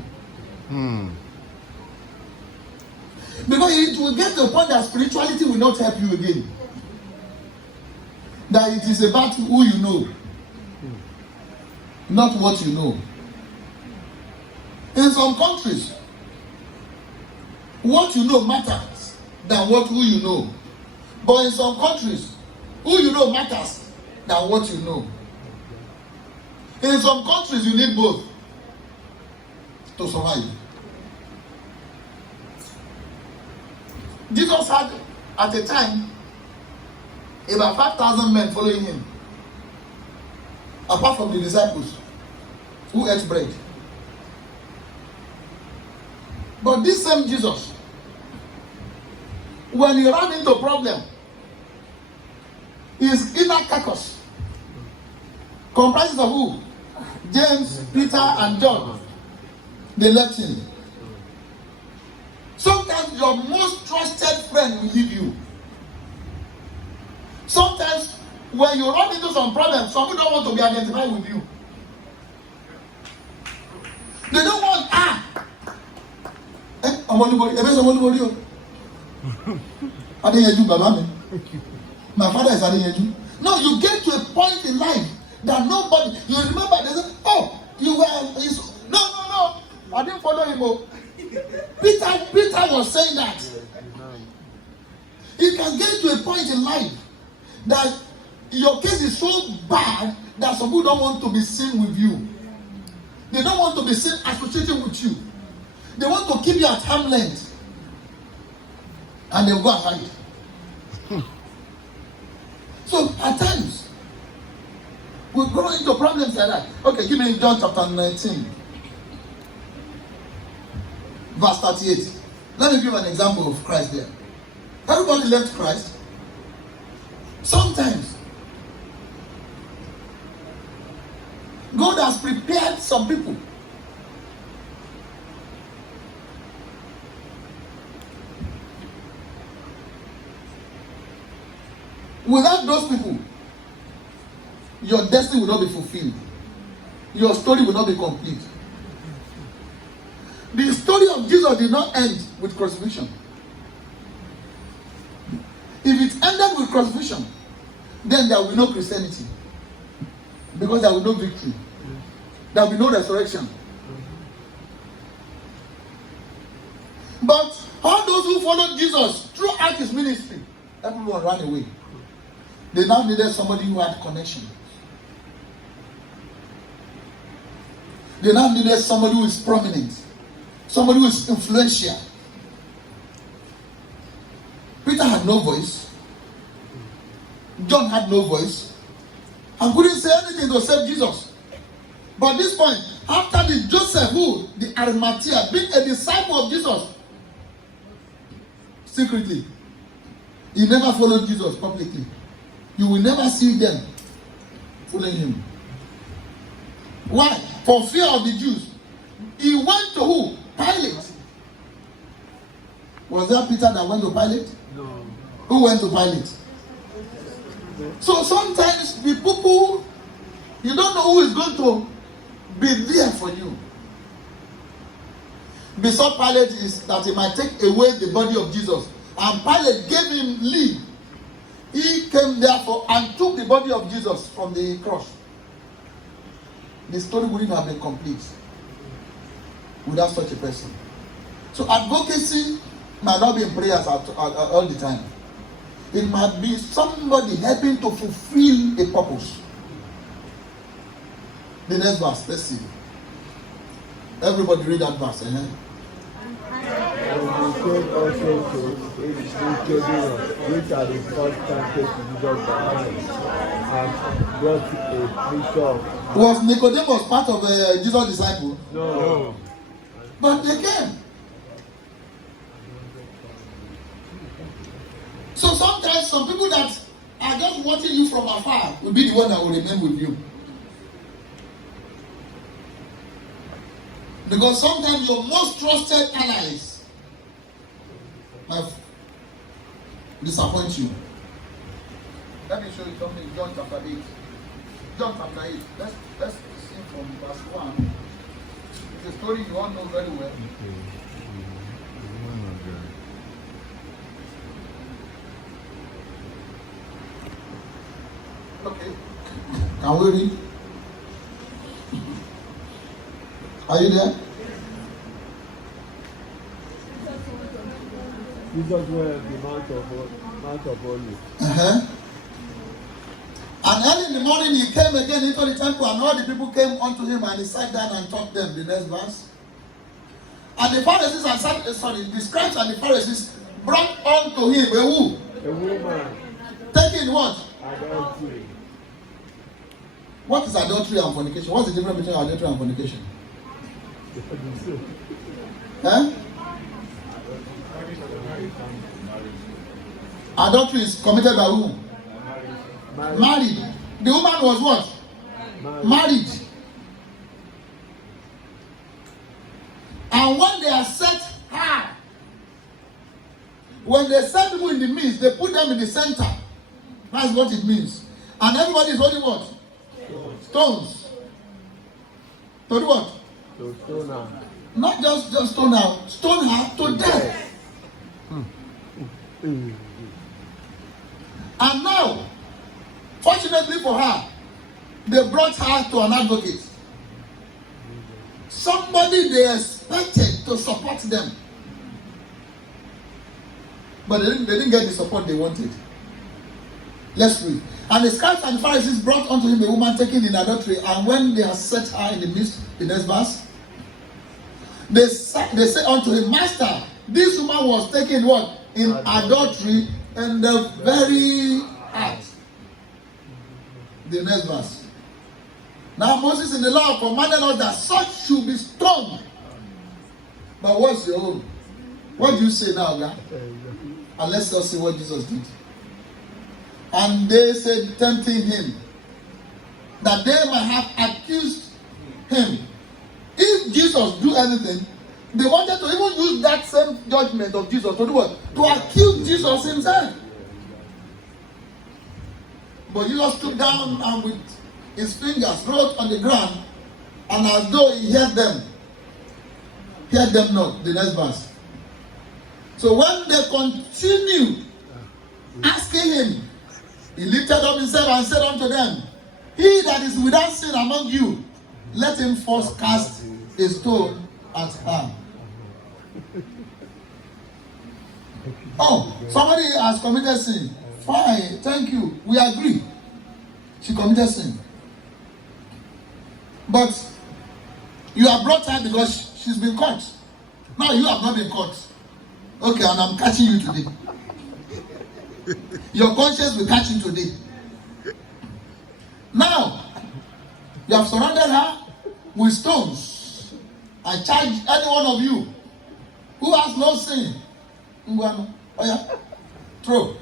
Because it will get to a point that spirituality will not help you again. That it is about who you know, not what you know. In some countries, what you know matters than who you know. But in some countries, who you know matters than what you know. In some countries, you need both to survive. Jesus had, at a time, about 5,000 men following him, apart from the disciples who ate bread. But this same Jesus, when he ran into a problem, his inner carcass comprises of who? James, Peter, and John. They left him. Sometimes your most trusted friend will leave you. Sometimes when you run into some problems, some people don't want to be identified with you. They don't want my father is Adeyeju. No, you get to a point in life that nobody, you remember, they say, oh, you were, no, I didn't follow him. Peter was saying that. You can get to a point in life that your case is so bad that some people don't want to be seen with you. They don't want to be seen associated with you. They want to keep you at arm's length. And they'll go and hide. So at times, we go into problems like that. Okay, give me John chapter 19, verse 38. Let me give an example of Christ there. Everybody left Christ. Sometimes, God has prepared some people. Without those people, your destiny will not be fulfilled. Your story will not be complete. The story of Jesus did not end with crucifixion. If it ended with crucifixion, then there will be no Christianity. Because there will be no victory. There will be no resurrection. But all those who followed Jesus throughout his ministry, everyone ran away. They now needed somebody who had connection. They now needed somebody who is prominent. Somebody who is influential. Peter had no voice. John had no voice. And couldn't say anything to save Jesus. But at this point, after the Joseph, who, the Arimathea, being a disciple of Jesus, secretly, he never followed Jesus publicly. You will never see them following him. Why? For fear of the Jews. He went to who? Pilate. Was that Peter that went to Pilate? No. Who went to Pilate? So sometimes the people, you don't know who is going to be there for you. Beside Pilate is that he might take away the body of Jesus. And Pilate gave him leave. He came therefore and took the body of Jesus from the cross. The story wouldn't have been complete without such a person. So advocacy might not be in prayers all the time. It might be somebody helping to fulfill a purpose. The next verse, let's see. Everybody read that verse. And he came also to Nicodemus, which are the first time to Jesus behind, and brought a picture. Was Nicodemus part of Jesus' disciple? No. But they came. So sometimes some people that are just watching you from afar will be the one that will remain with you. Because sometimes your most trusted allies have disappointed you. Let me show you something in John chapter 8. John chapter 8. Let's see from verse 1. It's a story you all know very well. Okay. Can we read? Are you there? Jesus went the Mount of Olives. And early in the morning he came again into the temple, and all the people came unto him, and he sat down and taught them. The next verse. And the Pharisees the scribes and the Pharisees brought unto him a who? A woman. Taking what? Adultery. What is adultery and fornication? What's the difference between adultery and fornication? Adultery is committed by who? Married. The woman was what? Married. And when they are set her, when they set people in the midst, they put them in the center. That's what it means. And everybody is holding what? Stones. To do what? To stone her. Not just stone her. Stone her to death. And now, fortunately for her, they brought her to an advocate. Somebody they expected to support them. But they didn't get the support they wanted. Let's read. And the scribes and Pharisees brought unto him a woman taken in adultery, and when they had set her in the midst, the next verse, they say unto him, Master, this woman was taken what? In adultery in the very act. The next verse. Now Moses in the law commanded us that such should be stoned. But what's your own? What do you say now, God? And let's just see what Jesus did. And they said, tempting him, that they might have accused him. If Jesus do anything, they wanted to even use that same judgment of Jesus to do what? To accuse Jesus himself. But Jesus stood down and with his fingers wrote on the ground, and as though he heard them not. The next verse. So when they continued asking him, he lifted up himself and said unto them, He that is without sin among you, let him first cast a stone at her. Oh, somebody has committed sin. Fine, thank you. We agree. She committed sin. But you have brought her because she's been caught. Now you have not been caught. Okay, and I'm catching you today. Your conscience will catch you today. Now, you have surrounded her with stones. I charge any one of you who has no sin. Oh yeah, throw.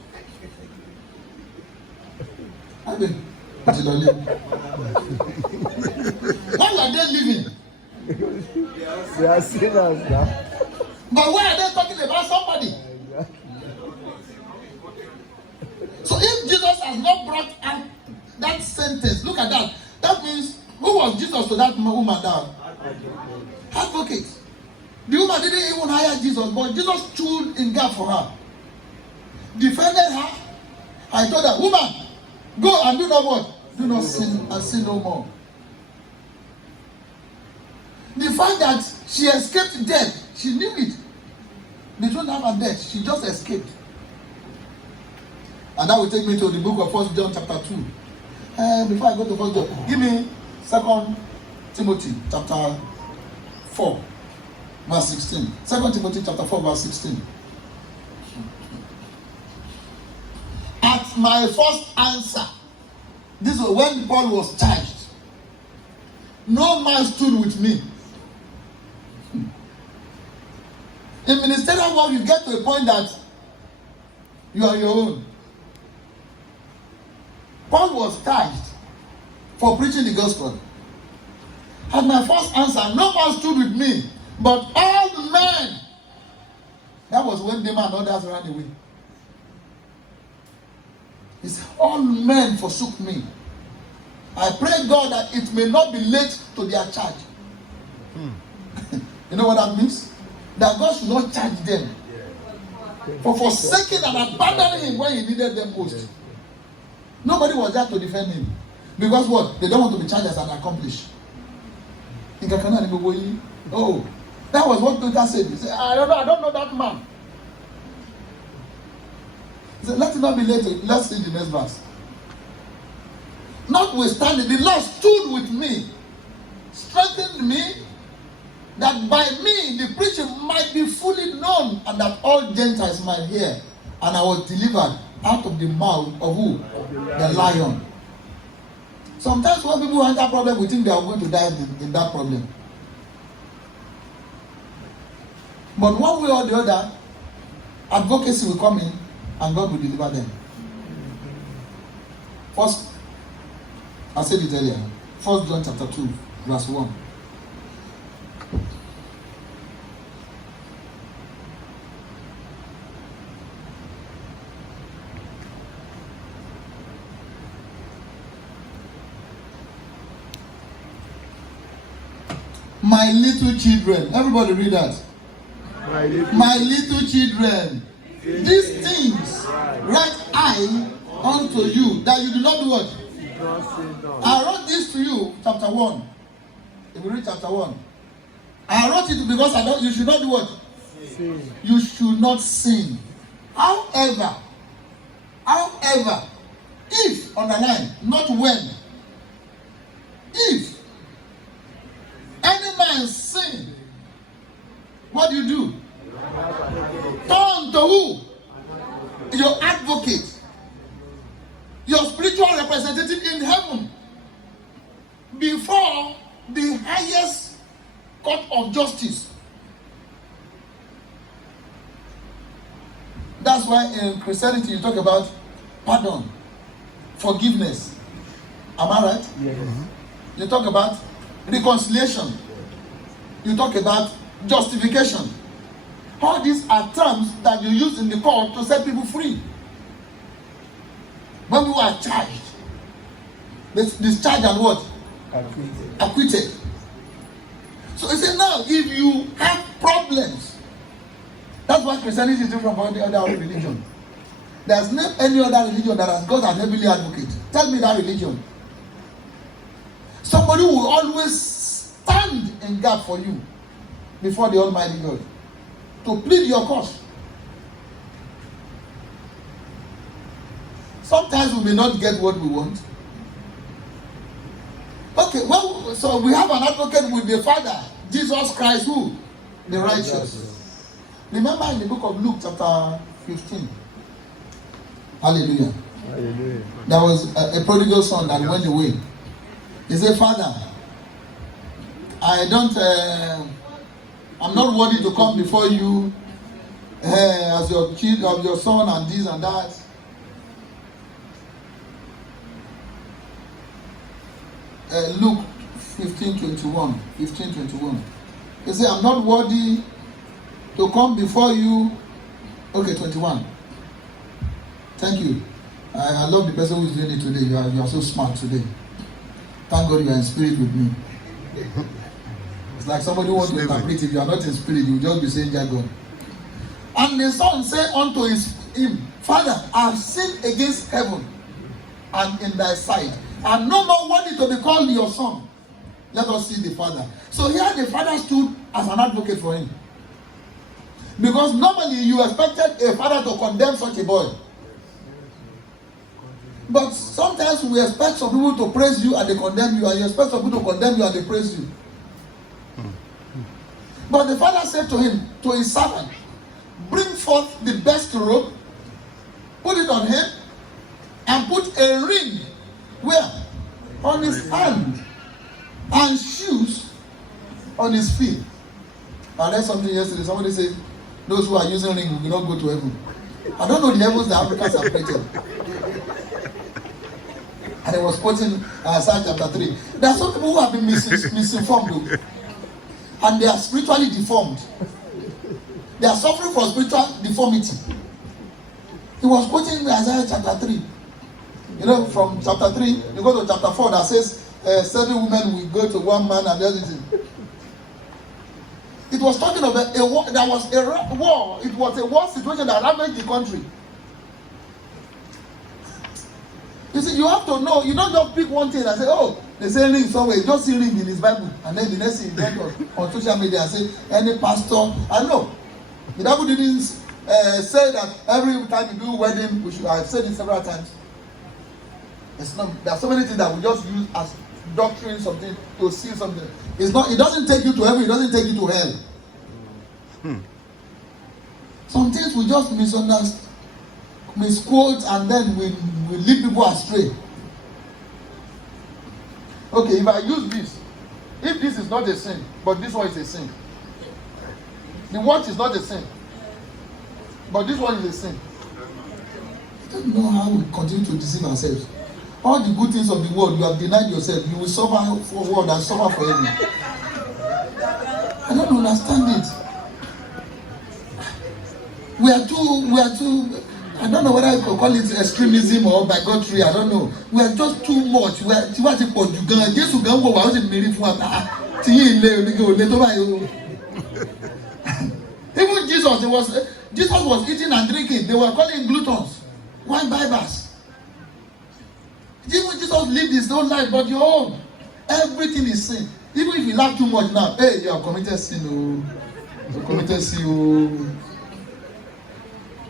I mean, why are they living? They are sinners now. But why are they talking about somebody? So if Jesus has not brought out that sentence, look at that. That means, who was Jesus to that woman now? Advocate. The woman didn't even hire Jesus, but Jesus stood in gap for her. Defended her. I told her, woman, go and do not what? Do not sin and sin no more. The fact that she escaped death, she knew it. They don't have her death, she just escaped. And that will take me to the book of 1 John chapter 2. Before I go to 1 John, give me 2 Timothy chapter 4, verse 16. 2 Timothy chapter 4, verse 16. At my first answer, this was when Paul was charged. No man stood with me. In ministerial work, you get to a point that you are your own. Paul was charged for preaching the gospel. At my first answer, no man stood with me, but all men. That was when Demas and others ran away. He said, all men forsook me. I pray God that it may not be late to their charge. You know what that means? That God should not charge them for forsaking and abandoning him when he needed them most. Nobody was there to defend him. Because what? They don't want to be charged as an accomplice. Oh, that was what Peter said. He said, I don't know that man. He said, let it not be late. Let's see the next verse. Notwithstanding, the Lord stood with me, strengthened me, that by me the preaching might be fully known, and that all Gentiles might hear. And I was delivered out of the mouth of who? The lion. Sometimes when people have that problem, we think they are going to die in that problem. But one way or the other, advocacy will come in and God will deliver them. First, I said it earlier, 1 John chapter 2, verse 1. My little children. Everybody read that. My little children. These things write I unto you, that you do not do what? I wrote this to you, chapter 1. If you read chapter 1. I wrote it because you should not do what? Sin. You should not sin. However, if, underline, not when, if any man sin, what do you do? Turn to who? Your advocate, your spiritual representative in heaven, before the highest court of justice. That's why in Christianity you talk about pardon, forgiveness. Am I right? Yes. You talk about reconciliation. You talk about justification. All these are terms that you use in the court to set people free. When people are charged, discharged and what? Acquitted. So you say now, if you have problems, that's why Christianity is different from any other religion. There's not any other religion that has got an heavenly advocate. Tell me that religion. Somebody will always stand in gap for you before the Almighty God to plead your cause. Sometimes we may not get what we want. Okay, well, so we have an advocate with the Father, Jesus Christ, who? The righteous. Remember in the book of Luke, chapter 15. Hallelujah. Hallelujah. There was a prodigal son that went away. He said, Father, I'm not worthy to come before you as your child, of your son, and this and that. Luke 15:21. He said, I'm not worthy to come before you. Okay, 21. Thank you. I love the person who is doing it today. You are so smart today. Thank God you are in spirit with me. It's like somebody who wants to interpret. If you are not in spirit, you will just be saying jargon. And the son said unto him, Father, I have sinned against heaven and in thy sight, and no more worthy to be called your son. Let us see the father. So here the father stood as an advocate for him. Because normally you expected a father to condemn such a boy. But sometimes we expect some people to praise you and they condemn you, and you expect some people to condemn you and they praise you. But the father said to him, to his servant, bring forth the best robe, put it on him, and put a ring where? On his hand, and shoes on his feet. I read something yesterday. Somebody said, those who are using ring will not go to heaven. I don't know the heavens the Africans have created. And I was quoting Psalm chapter 3. There are some people who have been misinformed, and they are spiritually deformed. They are suffering from spiritual deformity. He was quoting Isaiah chapter 3. You know, from chapter 3, you go to chapter 4 that says, certain women will go to one man and everything. It was talking about a war. There was a war. It was a war situation that ravaged the country. You see, you have to know. You don't just pick one thing and say, oh, they say ring somewhere. You just see ring in his Bible. And then the next thing you get on social media and say, any pastor. I know. The Bible didn't say that every time you do wedding, we should. I've said it several times. There are so many things that we just use as doctrine, something to see something. It's not. It doesn't take you to heaven. It doesn't take you to hell. Some things we just misunderstand, misquote, and then we lead people astray. Okay, if I use this, if this is not a sin, but this one is a sin. The watch is not a sin, but this one is a sin. I don't know how we continue to deceive ourselves. All the good things of the world, you have denied yourself. You will suffer for the world and suffer for heaven. I don't understand it. We are too, I don't know whether I could call it extremism or bigotry, I don't know. We are just too much. We are too much for you. Jesus gan wo wa o se meri fún wa. Even Jesus was eating and drinking. They were calling him gluttons, wine bibbers. Even Jesus lived his own life, but your own. Everything is sin. Even if you laugh too much now, hey, you have committed sin. You committed sin.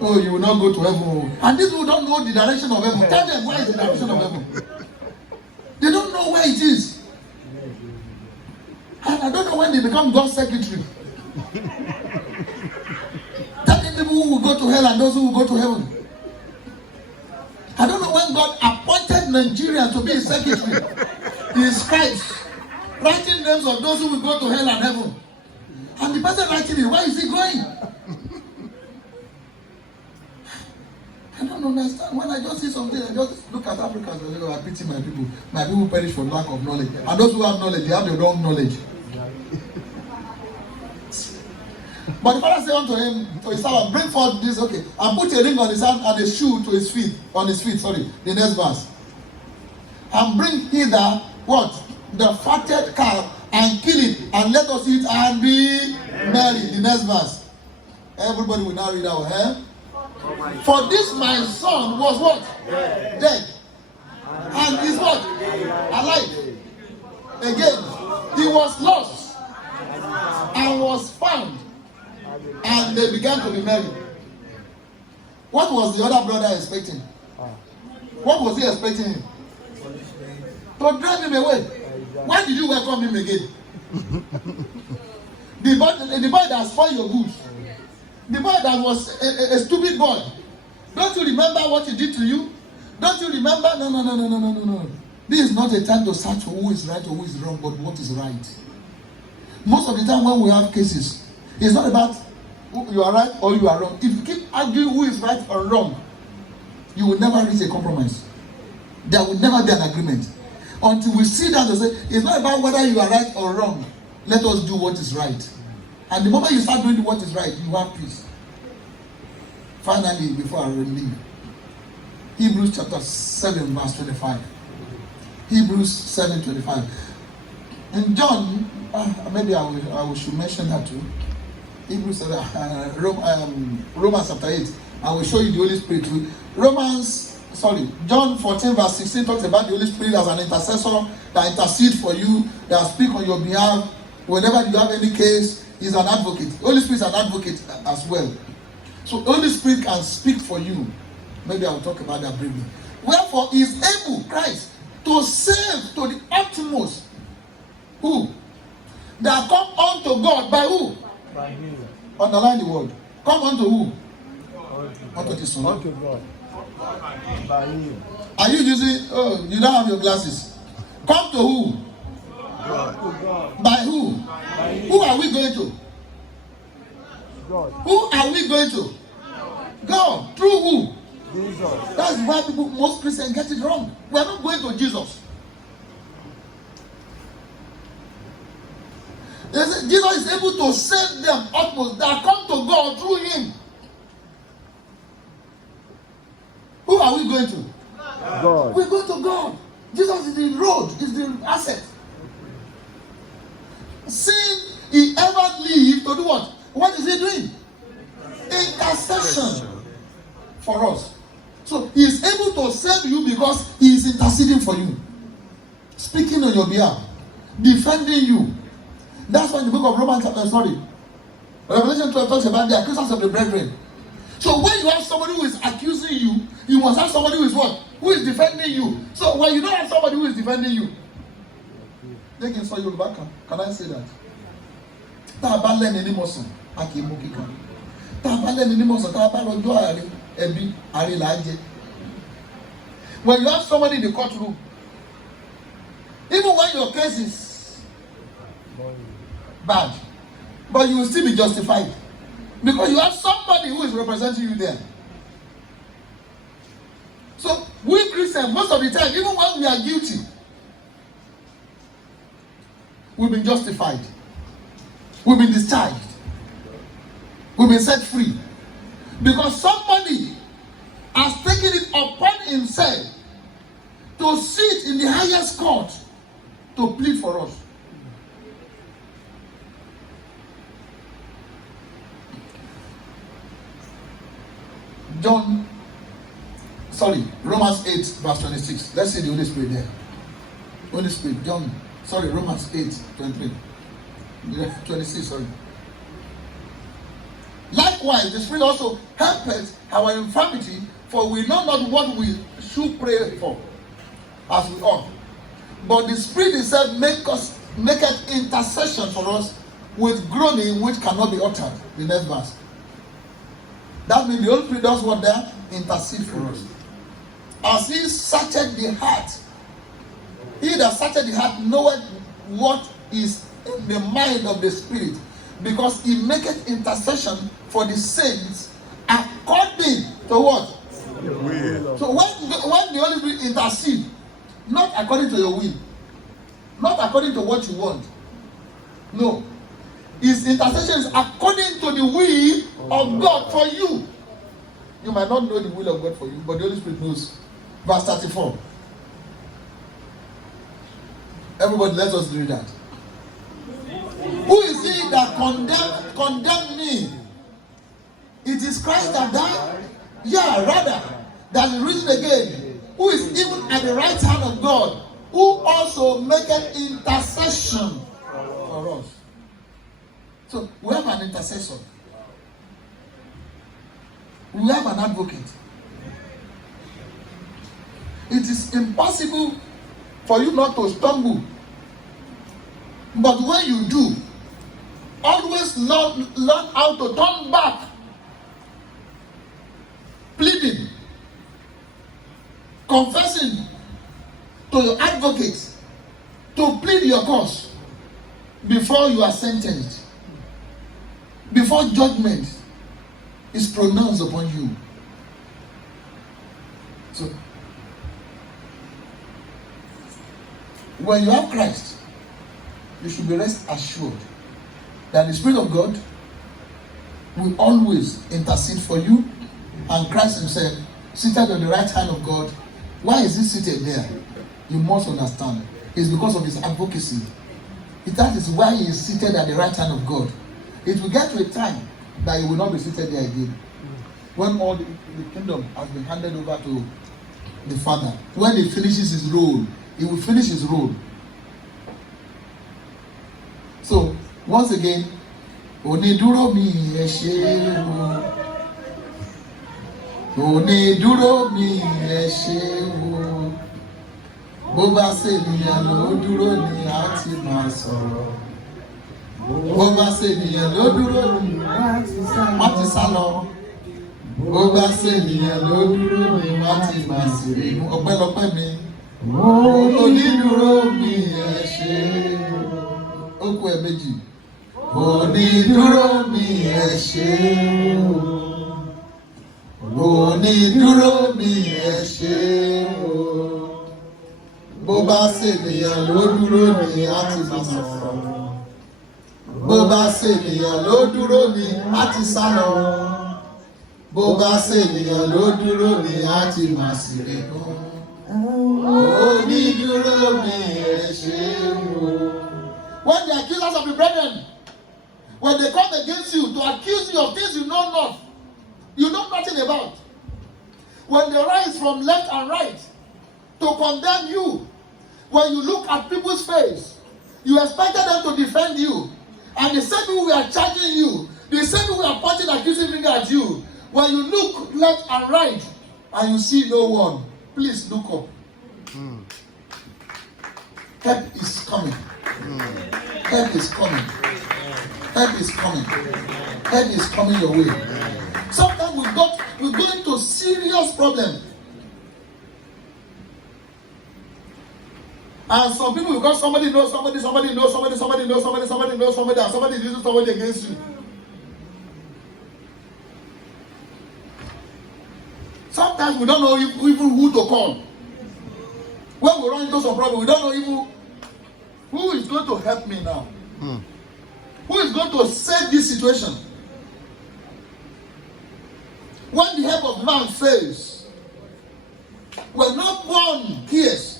Oh, you will not go to heaven. And these people don't know the direction of heaven. Tell them where is the direction of heaven. They don't know where it is. And I don't know when they become God's secretary. Telling people who will go to hell and those who will go to heaven. I don't know when God appointed Nigeria to be his secretary. His scribes, writing names of those who will go to hell and heaven. And the person writing it, where is he going? I don't understand. When I just see something, I just look at Africans and I pity my people. My people perish for lack of knowledge. And those who have knowledge, they have the wrong knowledge. But the father said unto him, to his servant, bring forth this, okay, and put a ring on his hand and a shoe to his feet, the next verse. And bring hither, what? The fatted calf, and kill it, and let us eat and be merry. The next verse. Everybody will now read out, eh? For this my son was what? Dead. And is what? Alive. Again, he was lost and was found. And they began to be merry. What was the other brother expecting? What was he expecting him? To drive him away. Why did you welcome him again? The boy that spoiled your goods. The boy that was a stupid boy. Don't you remember what he did to you? Don't you remember? No. This is not a time to search for who is right or who is wrong, but what is right. Most of the time when we have cases, it's not about you are right or you are wrong. If you keep arguing who is right or wrong, you will never reach a compromise. There will never be an agreement. Until we sit down and say, it's not about whether you are right or wrong. Let us do what is right. And the moment you start doing what is right, you have peace. Finally, before I leave, Hebrews chapter 7, verse 25. Hebrews 7:25. And John, maybe I should mention that too. Hebrews, Romans chapter 8. I will show you the Holy Spirit too. John 14 verse 16 talks about the Holy Spirit as an intercessor that intercedes for you, that speaks on your behalf. Whenever you have any case, he's an advocate. Holy Spirit is an advocate as well. So Holy Spirit can speak for you. Maybe I will talk about that briefly. Wherefore he is able, Christ, to save to the utmost. Who? That come unto God by who? By him. Underline the word. Come unto who? Unto the Son. Unto God. By him. Are you using? Oh, you don't have your glasses. Come to who? God. By who? By him. Who are we going to? God. Who are we going to? God. Through who? Jesus. That's why most Christians get it wrong. We are not going to Jesus. Jesus is able to save them utmost that come to God through him. Who are we going to? God. We go to God. Jesus is the road, is the asset. Sin he ever lived to do what? What is he doing? Intercession for us. So he is able to save you because he is interceding for you, speaking on your behalf, defending you. That's why the book of Revelation 12 talks about the accusers of the brethren. So when you have somebody who is accusing you, you must have somebody who is what? Who is defending you. So when you don't have somebody who is defending you, they can say you back. Can I say that? When you have somebody in the courtroom, even when your case is bad, but you will still be justified because you have somebody who is representing you there. So we Christians, most of the time, even when we are guilty, we've been justified, we've been discharged, we've been set free because somebody has taken it upon himself to sit in the highest court to plead for us. Romans 8 verse 26. Let's see the Holy Spirit there. Holy Spirit, Romans 8, 23. 26, sorry. Likewise, the Spirit also helpeth our infirmity, for we know not what we should pray for as we ought. But the Spirit itself maketh intercession for us with groaning which cannot be uttered. The next verse. That means the Holy Spirit does what there? Intercede for us. As he searcheth the heart, he that searcheth the heart knoweth what is in the mind of the Spirit, because he maketh intercession for the saints according to what? Will. So when the Holy Spirit intercedes, not according to your will, not according to what you want. No. His intercession is according to the will of God for you. You might not know the will of God for you, but the Holy Spirit knows. Verse 34. Everybody, let us read that. Who is he that condemned me? It is Christ that died? Yeah, rather, that is risen again, who is even at the right hand of God, who also maketh intercession for us. So we have an intercessor. We have an advocate. It is impossible for you not to stumble. But when you do, always learn how to turn back. Pleading, confessing to your advocate to plead your cause before you are sentenced, before judgment is pronounced upon you. So, when you have Christ, you should be rest assured that the Spirit of God will always intercede for you, and Christ himself, seated on the right hand of God. Why is he seated there? You must understand. It's because of his advocacy. That is why he is seated at the right hand of God. It will get to a time that he will not be seated there again. When all the kingdom has been handed over to the Father. When he finishes his role, he will finish his role. So, once again, Onídúró mi ẹ ṣé o. Onídúró mi ẹ ṣé o. Bó bá ṣènìyàn ló dúró ni a ti máa sọ̀rọ̀. Bó bá ṣènìyàn ló dúró ni wọ́n ti sá lọ. Bó bá ṣènìyàn ló dúró ni wọ́n ti máa ṣeré. Ọpẹ́lọpẹ́ mi. Onídúró mi ẹ ṣé o. Ó kù ẹ̀ẹ̀mejì. Onídúró mi ẹ ṣé o. Onídúró mi ẹ ṣé o. Bó bá ṣènìyàn ló dúró ni a ti máa sọ̀rọ̀. Bó bá ṣènìyàn ló dúró ni a ti sá lọ. Bó bá ṣènìyàn ló dúró ni a ti máa ṣeré gan. Onídúró mi ẹ ṣé o. When the accusers of the brethren, when they come against you to accuse you of things you know nothing about, when they rise from left and right to condemn you, when you look at people's face, you expected them to defend you, and the same people who are charging you, the same people who are pointing accusing finger at you, when you look left and right and you see no one, please look up. Help is coming. Help is coming. Help is coming. Help is coming your way. Sometimes we go into serious problem. And some people, because somebody knows somebody, and somebody is using somebody against you. Sometimes we don't know even who to call. When we run into some problem, we don't know even who is going to help me now. Who is going to save this situation? When the help of man fails, when no one cares.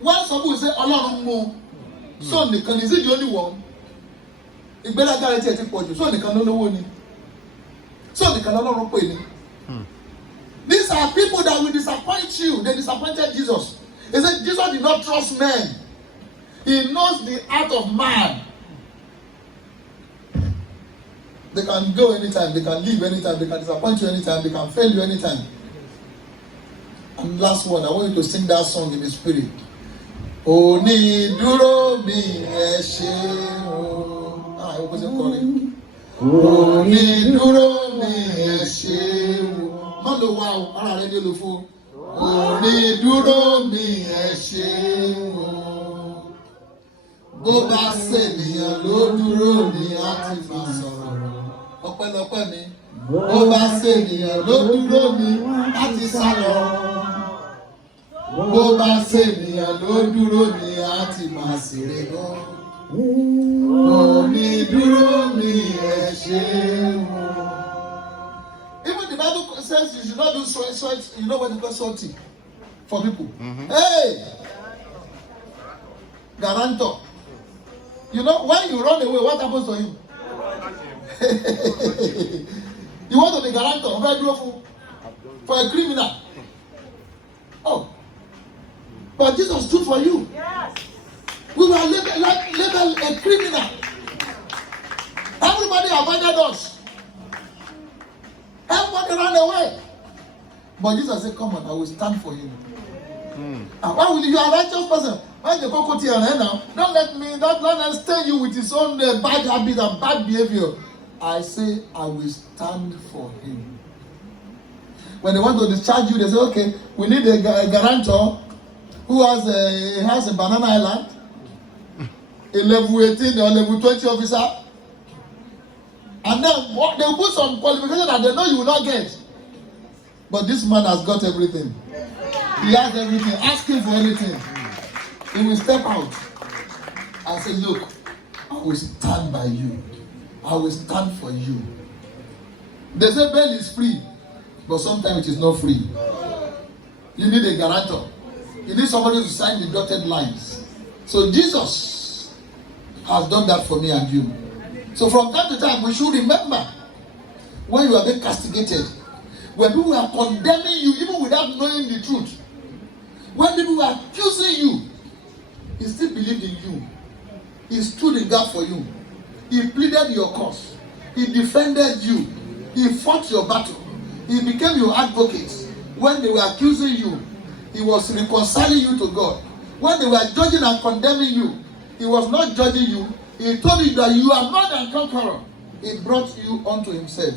When someone will say, Ọlọ́run mú, so nìkan, is it the only one? Ìgbéraga rẹ̀ ti pọ̀ jù, so nìkan ló lówó ni. So nìkan Ọlọ́run pè ní. These are people that will disappoint you. They disappointed Jesus. He said Jesus did not trust men. He knows the heart of man. They can go anytime, they can leave anytime, they can disappoint you anytime, they can fail you anytime. And last one, I want you to sing that song in the spirit. Onídúró mi ẹ ṣé o. I hope it's calling. Onídúró mi ẹ ṣé o. Má lo wa o, ara rẹ ní lo fún. Onídúró mi ẹ ṣé o. Bó bá ṣènìyàn ló dúró ni a ti máa sọ̀rọ̀. Ọpẹ́lọpẹ́ mi. Bó bá ṣènìyàn ló dúró ni a ti sá lọ. Bó bá ṣènìyàn ló dúró ni a ti máa ṣeré lọ. Onídúró mi ẹ ṣé o. Even the Bible says you should not do sweat. You know what they call salty for people. Hey, guarantor. You know when you run away, what happens to you? You want to be guarantor, very beautiful, for a criminal. Oh, but Jesus stood for you. Yes. We were labeled a criminal. Everybody avoided us. Everybody ran away. But Jesus said, come on, I will stand for you. And why will you are a righteous person? Why the cocoa here now? Don't let stain you with his own bad habit and bad behavior. I say, I will stand for him. When they want to discharge you, they say, okay, we need a guarantor who has a banana island, a level 18 or level 20 officer. And then they put some qualification that they know you will not get. But this man has got everything. He has everything. Ask him for anything. He will step out and say, look, I will stand by you. I will stand for you. They say bail is free, but sometimes it is not free. You need a guarantor. You need somebody to sign the dotted lines. So Jesus has done that for me and you. So from time to time, we should remember when you are being castigated, when people are condemning you even without knowing the truth, when people were accusing you, he still believed in you. He stood in gap for you. He pleaded your cause. He defended you. He fought your battle. He became your advocate. When they were accusing you, he was reconciling you to God. When they were judging and condemning you, he was not judging you. He told you that you are more than conqueror. He brought you unto himself.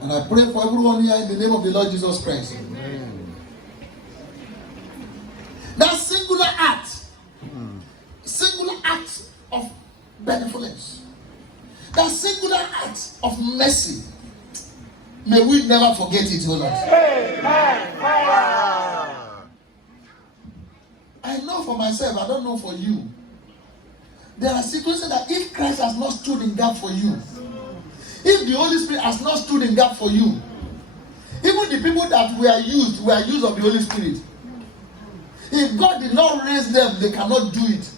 And I pray for everyone here in the name of the Lord Jesus Christ. That singular act of benevolence, that singular act of mercy, may we never forget it, O Lord. I know for myself, I don't know for you. There are situations that if Christ has not stood in gap for you, if the Holy Spirit has not stood in gap for you, even the people that were used of the Holy Spirit. If God did not raise them, they cannot do it.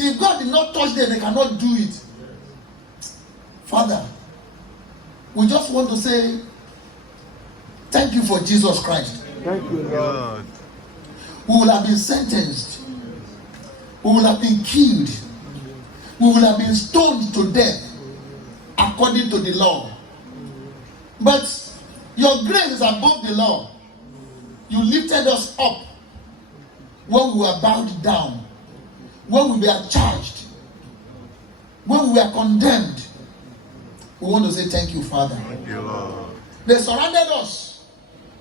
If God did not touch them, they cannot do it. Father, we just want to say thank you for Jesus Christ. Thank you, Lord. We will have been sentenced. We will have been killed. We will have been stoned to death according to the law. But your grace is above the law. You lifted us up when we were bowed down, when we were charged, when we were condemned. We want to say thank you, Father. Thank you, Lord. They surrounded us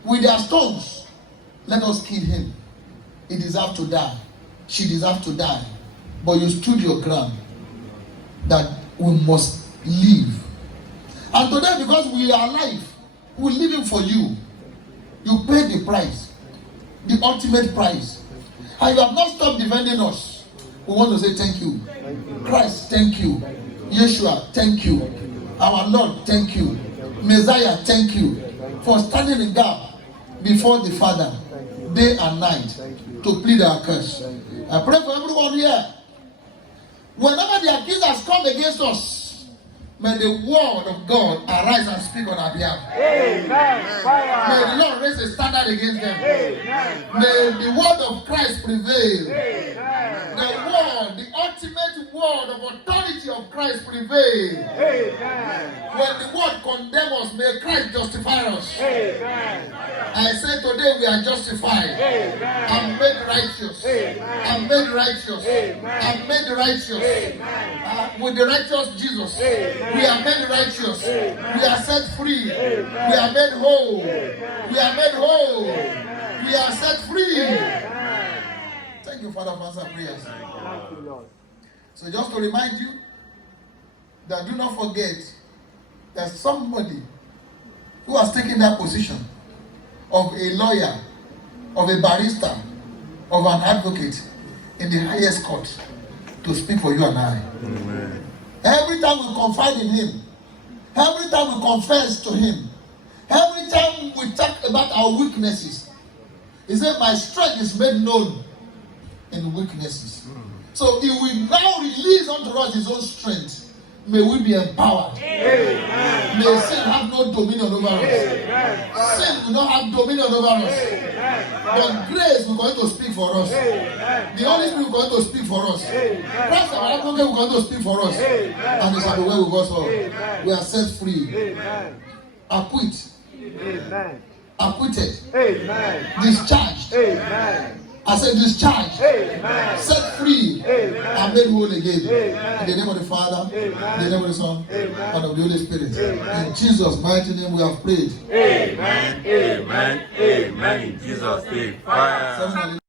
with their stones. Let us kill him. He deserved to die. She deserved to die. But you stood your ground that we must live. And today, because we are alive, we're living for you. You paid the price, the ultimate price. And you have not stopped defending us. We want to say thank you. Christ, thank you. Yeshua, thank you. Our Lord, thank you. Messiah, thank you for standing in gap before the Father day and night to plead our cause. I pray for everyone here. Whenever the accusers come against us, May the word of God arise and speak on our behalf. Amen. Fire. May the Lord raise a standard against them. Amen. May the word of Christ prevail. Amen. The word, the ultimate word of authority of Christ prevail. Amen. When the word condemn us, may Christ justify us. Amen. I say today we are justified. Amen. I'm made righteous. Amen. I'm made righteous. Amen. I'm made righteous. Amen. With the righteous Jesus, Amen. we are made righteous. Amen. We are set free. Amen. We are made whole. Amen. We are made whole. Amen. We are set free. Amen. Thank you, Father, for answering prayers. Thank you, Lord. So just to remind you that do not forget that somebody who has taken that position of a lawyer, of a barrister, of an advocate in the highest court to speak for you and I. Amen. Every time we confide in him, every time we confess to him, every time we talk about our weaknesses, he said, my strength is made known in weaknesses. So he will now release unto us his own strength. May we be empowered. Amen. May sin have no dominion over us. Amen. Sin will not have dominion over us. Amen. But grace will going to speak for us. Amen. The Holy Spirit will going to speak for us. Amen. Christ our advocate will going to speak for us. Amen. And it shall be well with us all. Amen. We are set free. Amen. Acquit. Amen. Acquitted. Amen. Discharged. Amen. I said discharged. Amen. Set free. Amen. And made whole again. Amen. In the name of the Father, Amen. in the name of the Son, Amen. and of the Holy Spirit. Amen. In Jesus' mighty name we have prayed. Amen. Amen. Amen. In Jesus' name. Fire. 7